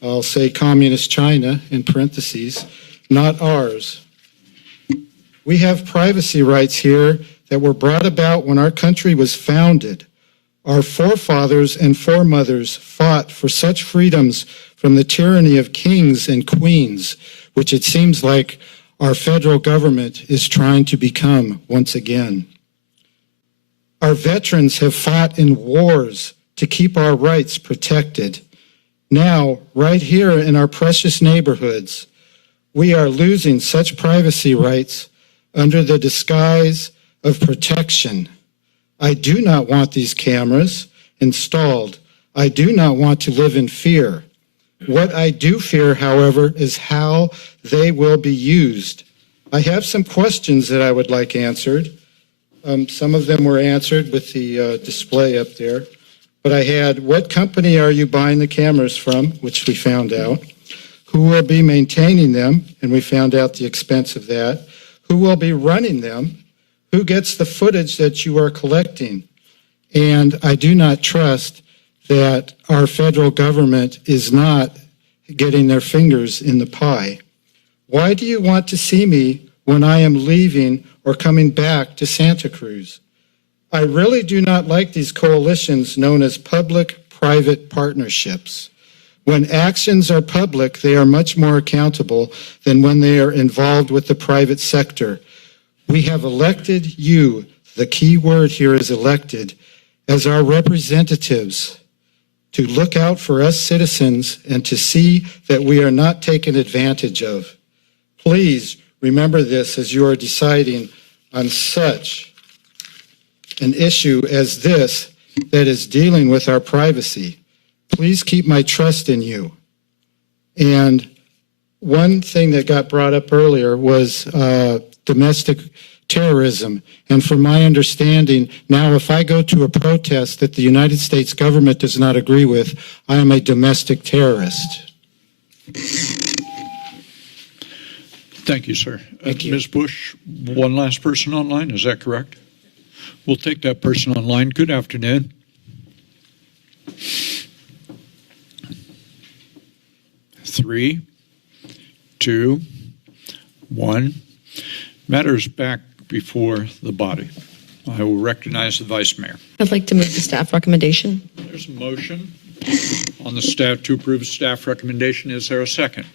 I'll say communist China in parentheses, not ours. We have privacy rights here that were brought about when our country was founded. Our forefathers and foremothers fought for such freedoms from the tyranny of kings and queens, which it seems like our federal government is trying to become once again. Our veterans have fought in wars to keep our rights protected. Now, right here in our precious neighborhoods, we are losing such privacy rights under the disguise of protection. I do not want these cameras installed. I do not want to live in fear. What I do fear, however, is how they will be used. I have some questions that I would like answered. Some of them were answered with the display up there. But I had, what company are you buying the cameras from, which we found out. Who will be maintaining them, and we found out the expense of that. Who will be running them? Who gets the footage that you are collecting? And I do not trust that our federal government is not getting their fingers in the pie. Why do you want to see me when I am leaving or coming back to Santa Cruz? I really do not like these coalitions known as public-private partnerships. When actions are public, they are much more accountable than when they are involved with the private sector. We have elected you, the key word here is elected, as our representatives to look out for us citizens and to see that we are not taken advantage of. Please remember this as you are deciding on such an issue as this that is dealing with our privacy. Please keep my trust in you. And one thing that got brought up earlier was domestic terrorism. And from my understanding, now if I go to a protest that the United States government does not agree with, I am a domestic terrorist. Thank you, sir. Thank you. Ms. Bush, one last person online, is that correct? We'll take that person online. Good afternoon. Three, two, one. Matters back before the body. I will recognize the Vice Mayor. I'd like to move the staff recommendation. There's a motion on the staff to approve staff recommendation. Is there a second?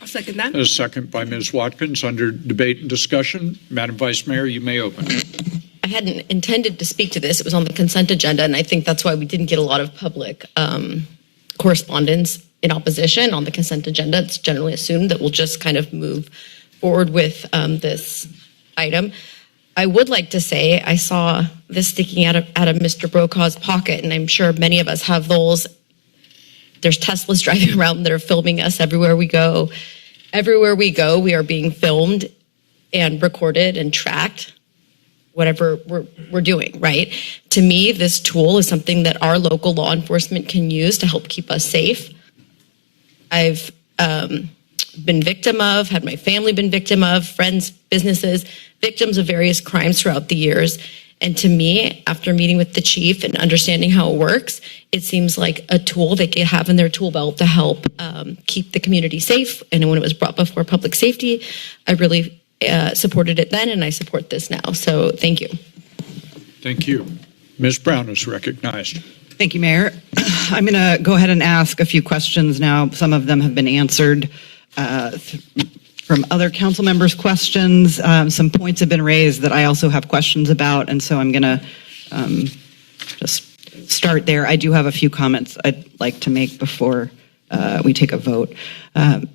I'll second that. A second by Ms. Watkins. Under debate and discussion, Madam Vice Mayor, you may open. I hadn't intended to speak to this. It was on the consent agenda, and I think that's why we didn't get a lot of public correspondence in opposition on the consent agenda. It's generally assumed that we'll just kind of move forward with this item. I would like to say I saw this sticking out of Mr. Brokaw's pocket, and I'm sure many of us have those. There's Teslas driving around that are filming us everywhere we go. Everywhere we go, we are being filmed and recorded and tracked, whatever we're doing, right? To me, this tool is something that our local law enforcement can use to help keep us safe. I've been victim of, had my family been victim of, friends, businesses, victims of various crimes throughout the years. And to me, after meeting with the chief and understanding how it works, it seems like a tool they could have in their tool belt to help keep the community safe. And when it was brought before public safety, I really supported it then, and I support this now. So thank you. Thank you. Ms. Brown is recognized. Thank you, Mayor. I'm going to go ahead and ask a few questions now. Some of them have been answered from other council members' questions. Some points have been raised that I also have questions about, and so I'm going to just start there. I do have a few comments I'd like to make before we take a vote. On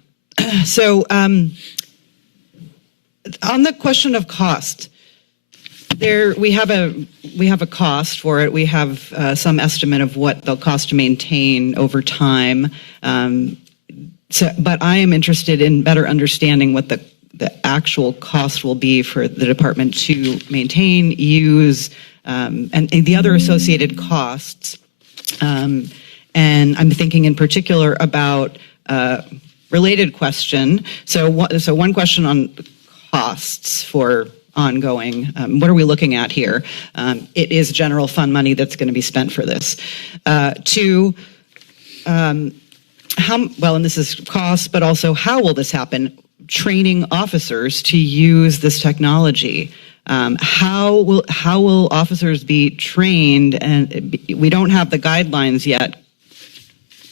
the question of cost, we have a cost for it. We have some estimate of what they'll cost to maintain over time. But I am interested in better understanding what the actual cost will be for the department to maintain, use, and the other associated costs. And I'm thinking in particular about related question. So one question on costs for ongoing. What are we looking at here? It is general fund money that's going to be spent for this. Two, and this is cost, but also how will this happen? Training officers to use this technology. How will officers be trained? And we don't have the guidelines yet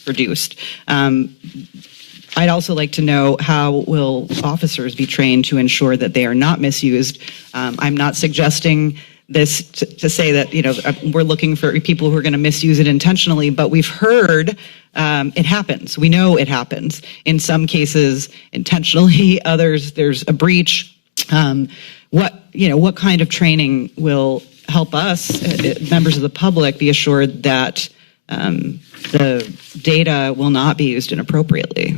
produced. I'd also like to know how will officers be trained to ensure that they are not misused. I'm not suggesting this to say that we're looking for people who are going to misuse it intentionally, but we've heard it happens. We know it happens. In some cases, intentionally. Others, there's a breach. What kind of training will help us, members of the public, be assured that the data will not be used inappropriately?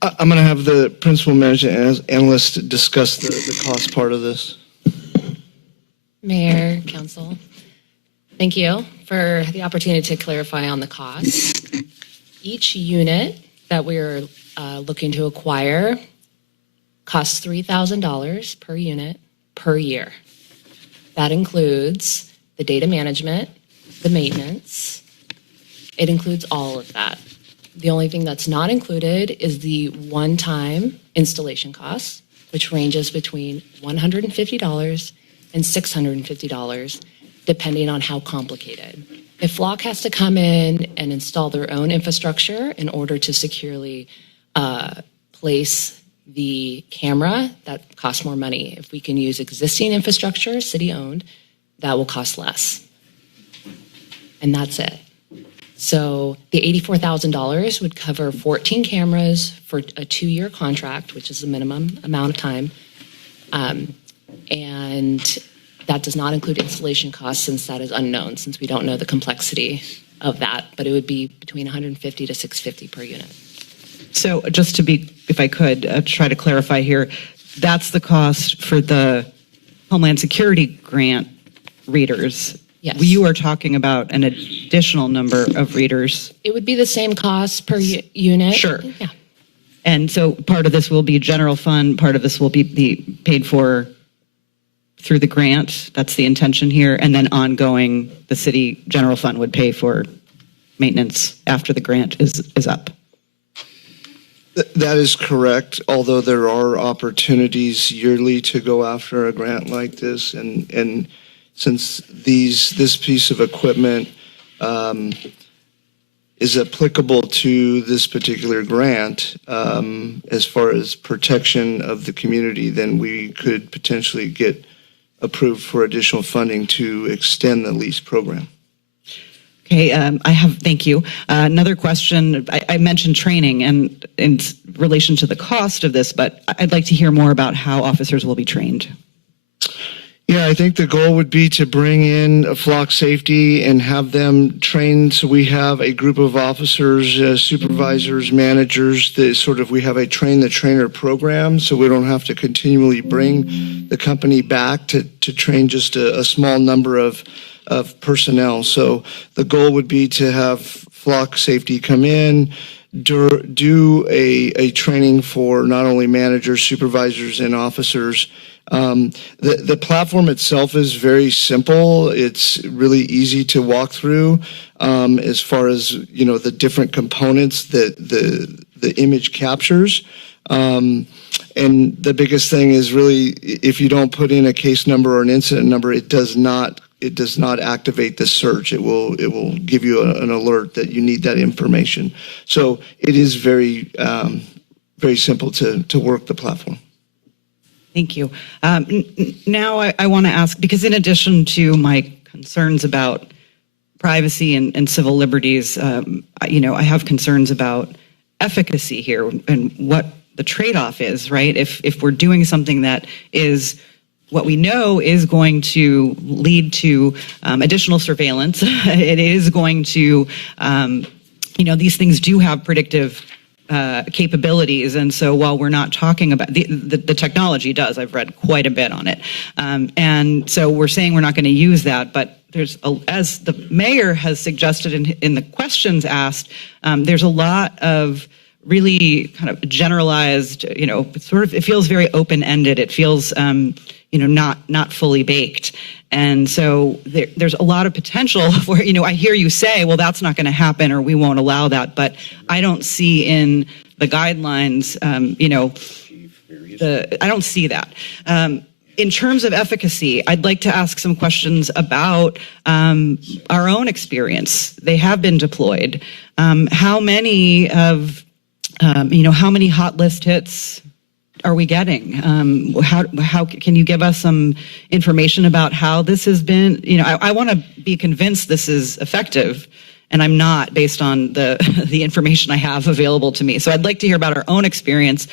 I'm going to have the principal management analyst discuss the cost part of this. Mayor, Council, thank you for the opportunity to clarify on the cost. Each unit that we're looking to acquire costs $3,000 per unit per year. That includes the data management, the maintenance. It includes all of that. The only thing that's not included is the one-time installation costs, which ranges between $150 and $650, depending on how complicated. If Flock has to come in and install their own infrastructure in order to securely place the camera, that costs more money. If we can use existing infrastructure, city-owned, that will cost less. And that's it. So the $84,000 would cover 14 cameras for a 2-year contract, which is the minimum amount of time. And that does not include installation costs, since that is unknown, since we don't know the complexity of that. But it would be between $150 to $650 per unit. So just to be, if I could try to clarify here, that's the cost for the Homeland Security grant readers. Yes. You are talking about an additional number of readers. It would be the same cost per unit. Sure. Yeah. And so part of this will be general fund, part of this will be paid for through the grant. That's the intention here. And then ongoing, the city general fund would pay for maintenance after the grant is up. That is correct, although there are opportunities yearly to go after a grant like this. And since this piece of equipment is applicable to this particular grant, as far as protection of the community, then we could potentially get approved for additional funding to extend the lease program. Okay, thank you. Another question, I mentioned training and in relation to the cost of this, but I'd like to hear more about how officers will be trained. Yeah, I think the goal would be to bring in a flock safety and have them trained. So we have a group of officers, supervisors, managers that we have a train the trainer program. So we don't have to continually bring the company back to train just a small number of personnel. So the goal would be to have flock safety come in, do a training for not only managers, supervisors, and officers. The platform itself is very simple. It's really easy to walk through as far as, the different components that the image captures. And the biggest thing is really, if you don't put in a case number or an incident number, it does not activate the search. It will give you an alert that you need that information. So it is very, very simple to work the platform. Thank you. Now I want to ask, because in addition to my concerns about privacy and civil liberties, I have concerns about efficacy here and what the trade-off is, right? If we're doing something that is what we know is going to lead to additional surveillance, it is going to, these things do have predictive capabilities. And so while we're not talking about the technology does, I've read quite a bit on it. And so we're saying we're not going to use that, but as the mayor has suggested in the questions asked, there's a lot of really kind of generalized, it feels very open-ended. It feels, not fully baked. And so there's a lot of potential for, I hear you say, well, that's not going to happen or we won't allow that. But I don't see in the guidelines, I don't see that. In terms of efficacy, I'd like to ask some questions about our own experience. They have been deployed. How many hot list hits are we getting? How can you give us some information about how this has been? I want to be convinced this is effective, and I'm not based on the information I have available to me. So I'd like to hear about our own experience.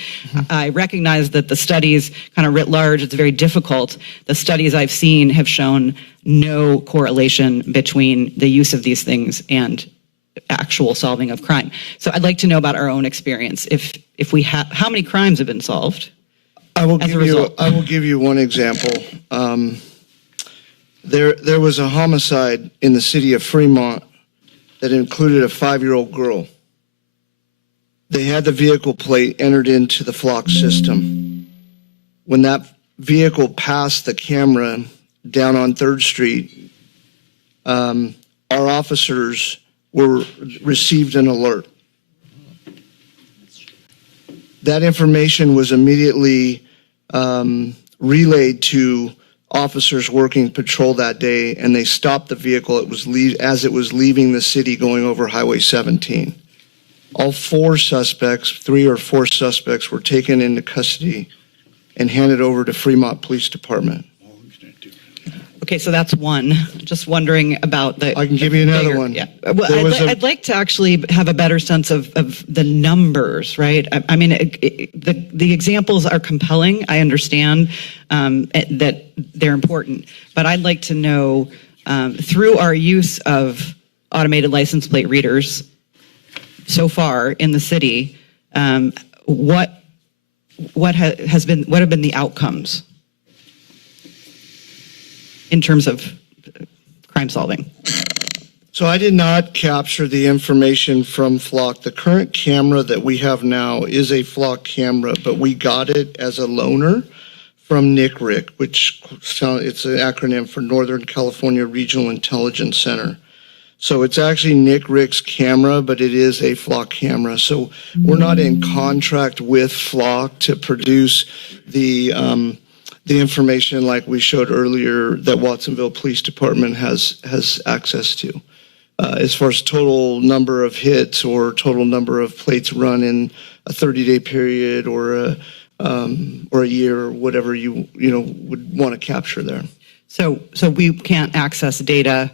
I recognize that the studies kind of writ large, it's very difficult. The studies I've seen have shown no correlation between the use of these things and actual solving of crime. So I'd like to know about our own experience. If we have, how many crimes have been solved? I will give you one example. There was a homicide in the city of Fremont that included a 5-year-old girl. They had the vehicle plate entered into the flock system. When that vehicle passed the camera down on 3rd Street, our officers received an alert. That information was immediately relayed to officers working patrol that day, and they stopped the vehicle as it was leaving the city going over Highway 17. All 3 or 4 suspects were taken into custody and handed over to Fremont Police Department. Okay, so that's one. Just wondering about the... I can give you another one. Yeah. Well, I'd like to actually have a better sense of the numbers, right? I mean, the examples are compelling. I understand that they're important. But I'd like to know, through our use of automated license plate readers so far in the city, what have been the outcomes in terms of crime solving? So I did not capture the information from Flock. The current camera that we have now is a Flock camera, but we got it as a loaner from NCRIC, which it's an acronym for Northern California Regional Intelligence Center. So it's actually NCRIC's camera, but it is a Flock camera. So we're not in contract with Flock to produce the information like we showed earlier that Watsonville Police Department has access to. As far as total number of hits or total number of plates run in a 30-day period or a year or whatever you would want to capture there. So we can't access data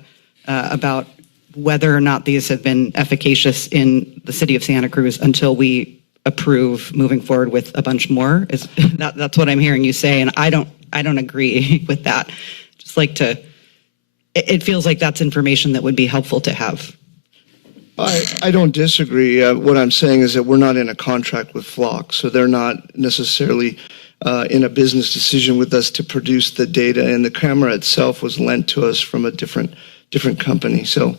about whether or not these have been efficacious in the city of Santa Cruz until we approve moving forward with a bunch more. That's what I'm hearing you say, and I don't agree with that. Just like to, it feels like that's information that would be helpful to have. I don't disagree. What I'm saying is that we're not in a contract with Flock, so they're not necessarily in a business decision with us to produce the data, and the camera itself was lent to us from a different company. So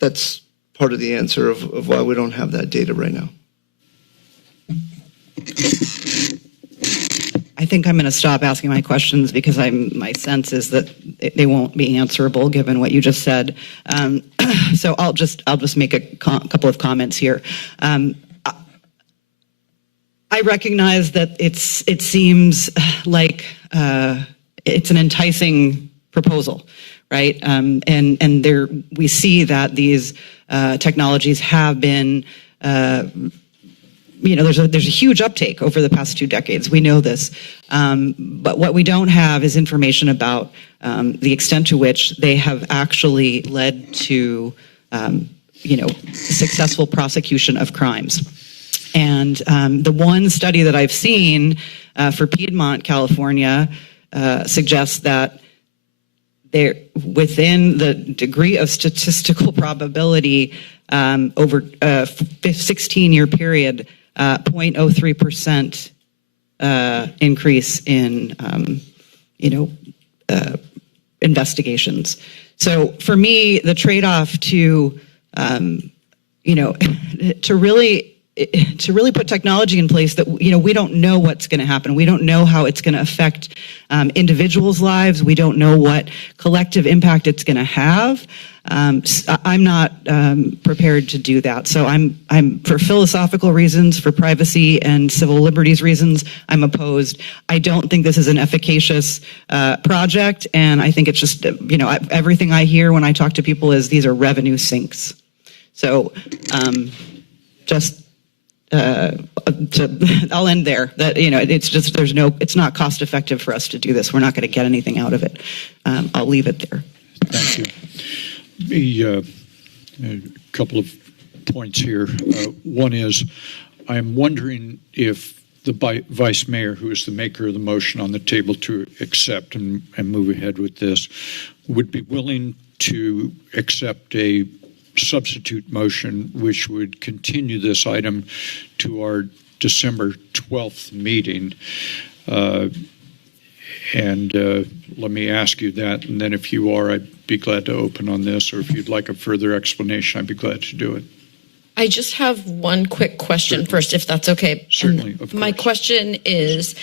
that's part of the answer of why we don't have that data right now. I think I'm going to stop asking my questions because my sense is that they won't be answerable given what you just said. So I'll just make a couple of comments here. I recognize that it seems like it's an enticing proposal, right? And there we see that these technologies have been. There's a huge uptake over the past 2 decades. We know this, but what we don't have is information about the extent to which they have actually led to, successful prosecution of crimes. And the one study that I've seen for Piedmont, California, suggests that there, within the degree of statistical probability over a 16-year period, 0.03% increase in, investigations. So for me, the trade-off to really put technology in place that, we don't know what's going to happen. We don't know how it's going to affect individuals' lives. We don't know what collective impact it's going to have. I'm not prepared to do that. So I'm for philosophical reasons, for privacy and civil liberties reasons, I'm opposed. I don't think this is an efficacious project, and I think it's just, everything I hear when I talk to people is these are revenue sinks. So I'll end there. That it's just it's not cost effective for us to do this. We're not going to get anything out of it. I'll leave it there. Thank you. A couple of points here. One is, I'm wondering if the vice mayor, who is the maker of the motion on the table to accept and move ahead with this, would be willing to accept a substitute motion which would continue this item to our December 12th meeting. And let me ask you that, and then if you are, I'd be glad to open on this, or if you'd like a further explanation, I'd be glad to do it. I just have one quick question first, if that's okay. Certainly, of course. My question is,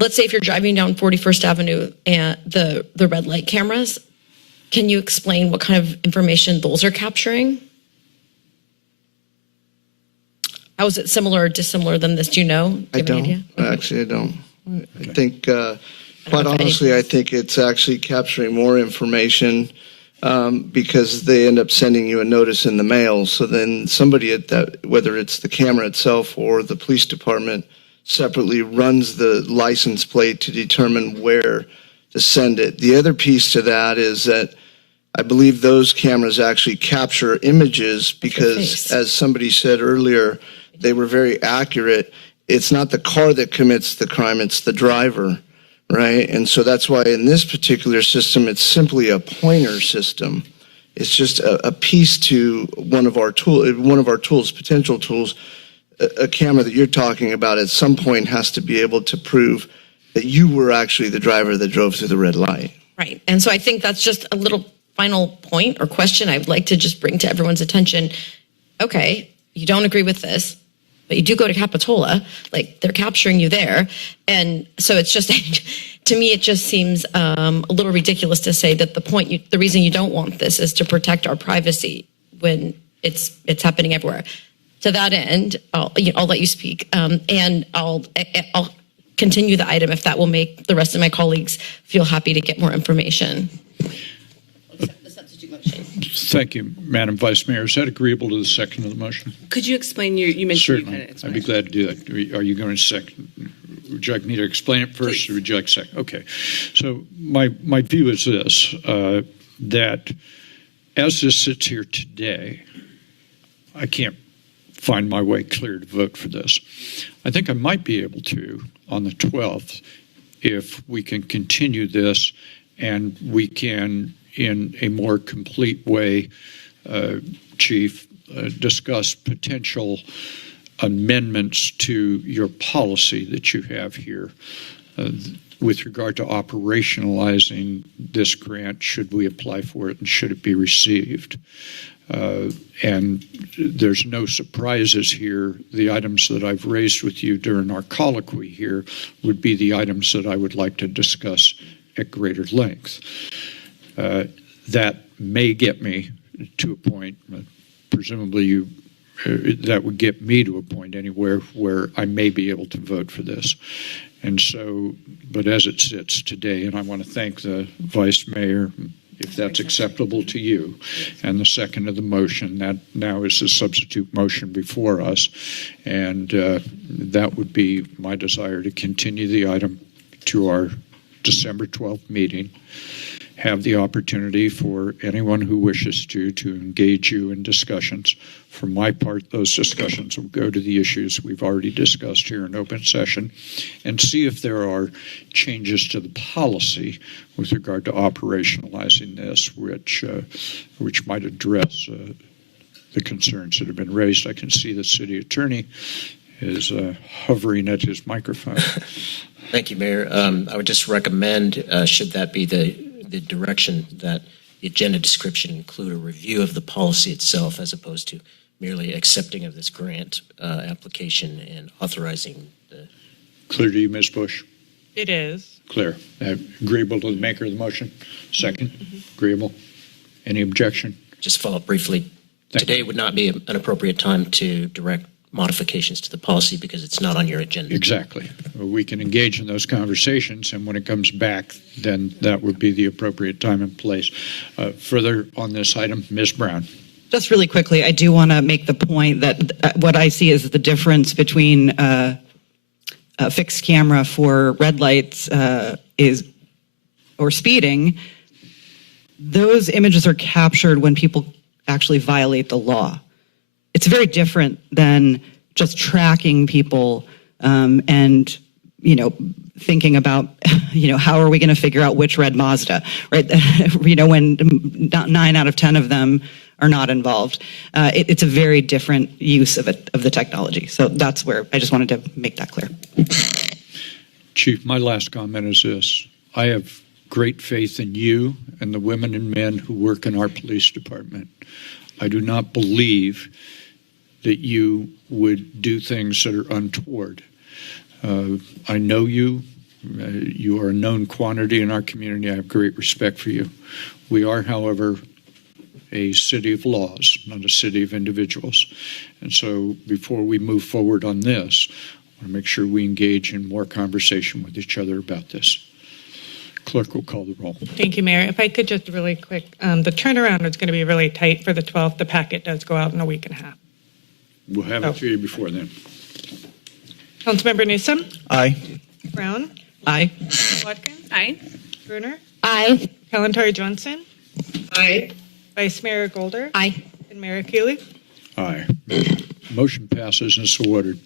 let's say if you're driving down 41st Avenue and the red light cameras, can you explain what kind of information those are capturing? How is it similar or dissimilar than this? Do you know? Do you have any idea? Actually, I don't. I think, quite honestly, I think it's actually capturing more information because they end up sending you a notice in the mail. So then somebody at that, whether it's the camera itself or the police department, separately runs the license plate to determine where to send it. The other piece to that is that I believe those cameras actually capture images because, as somebody said earlier, they were very accurate. It's not the car that commits the crime, it's the driver, right? And so that's why in this particular system, it's simply a pointer system. It's just a piece to one of our tools, potential tools. A camera that you're talking about at some point has to be able to prove that you were actually the driver that drove through the red light. Right. And so I think that's just a little final point or question I'd like to just bring to everyone's attention. Okay, you don't agree with this, but you do go to Capitola, like they're capturing you there. And so it's just, to me, it just seems a little ridiculous to say that the reason you don't want this is to protect our privacy when it's happening everywhere. To that end, I'll let you speak, and I'll continue the item if that will make the rest of my colleagues feel happy to get more information. The substitute motion. Thank you, Madam Vice Mayor. Is that agreeable to the second of the motion? Could you explain you mentioned Certainly. I'd be glad to do that. Are you going to second? Would you like me to explain it first, or would you like second? Okay. So my view is this, that as this sits here today, I can't find my way clear to vote for this. I think I might be able to, on the 12th, if we can continue this and we can, in a more complete way, Chief, discuss potential amendments to your policy that you have here with regard to operationalizing this grant, should we apply for it and should it be received. And there's no surprises here. The items that I've raised with you during our colloquy here would be the items that I would like to discuss at greater length. That may get me to a point, presumably that would get me to a point anywhere where I may be able to vote for this. And so, but as it sits today, and I want to thank the Vice Mayor, if that's acceptable to you, and the second of the motion, that now is a substitute motion before us, and that would be my desire to continue the item to our December 12th meeting, have the opportunity for anyone who wishes to engage you in discussions. For my part, those discussions will go to the issues we've already discussed here in open session and see if there are changes to the policy with regard to operationalizing this, which might address the concerns that have been raised. I can see the city attorney is hovering at his microphone. Thank you, Mayor. I would just recommend, should that be the direction, that the agenda description include a review of the policy itself as opposed to merely accepting of this grant application and authorizing the... Clear to you, Ms. Bush? It is. Clear. Agreeable to the maker of the motion? Second? Agreeable? Any objection? Just follow up briefly. Today would not be an appropriate time to direct modifications to the policy because it's not on your agenda. Exactly. We can engage in those conversations, and when it comes back, then that would be the appropriate time and place. Further on this item, Ms. Brown. Just really quickly, I do want to make the point that what I see is the difference between a fixed camera for red lights or speeding. Those images are captured when people actually violate the law. It's very different than just tracking people and, thinking about, how are we going to figure out which red Mazda, right? When 9 out of 10 of them are not involved. It's a very different use of the technology. So that's where I just wanted to make that clear. Chief, my last comment is this. I have great faith in you and the women and men who work in our police department. I do not believe that you would do things that are untoward. I know you. You are a known quantity in our community. I have great respect for you. We are, however, a city of laws, not a city of individuals. And so before we move forward on this, I want to make sure we engage in more conversation with each other about this. Clerk will call the roll. Thank you, Mayor. If I could just really quick, the turnaround is going to be really tight for the 12th. The packet does go out in a week and a half. We'll have it to you before then. Councilmember Newsom? Aye. Brown? Aye. Watkins? Aye. Bruner? Aye. Kalantari Johnson? Aye. Vice Mayor Golder? Aye. And Mayor Keeley? Aye. Motion passes and so ordered.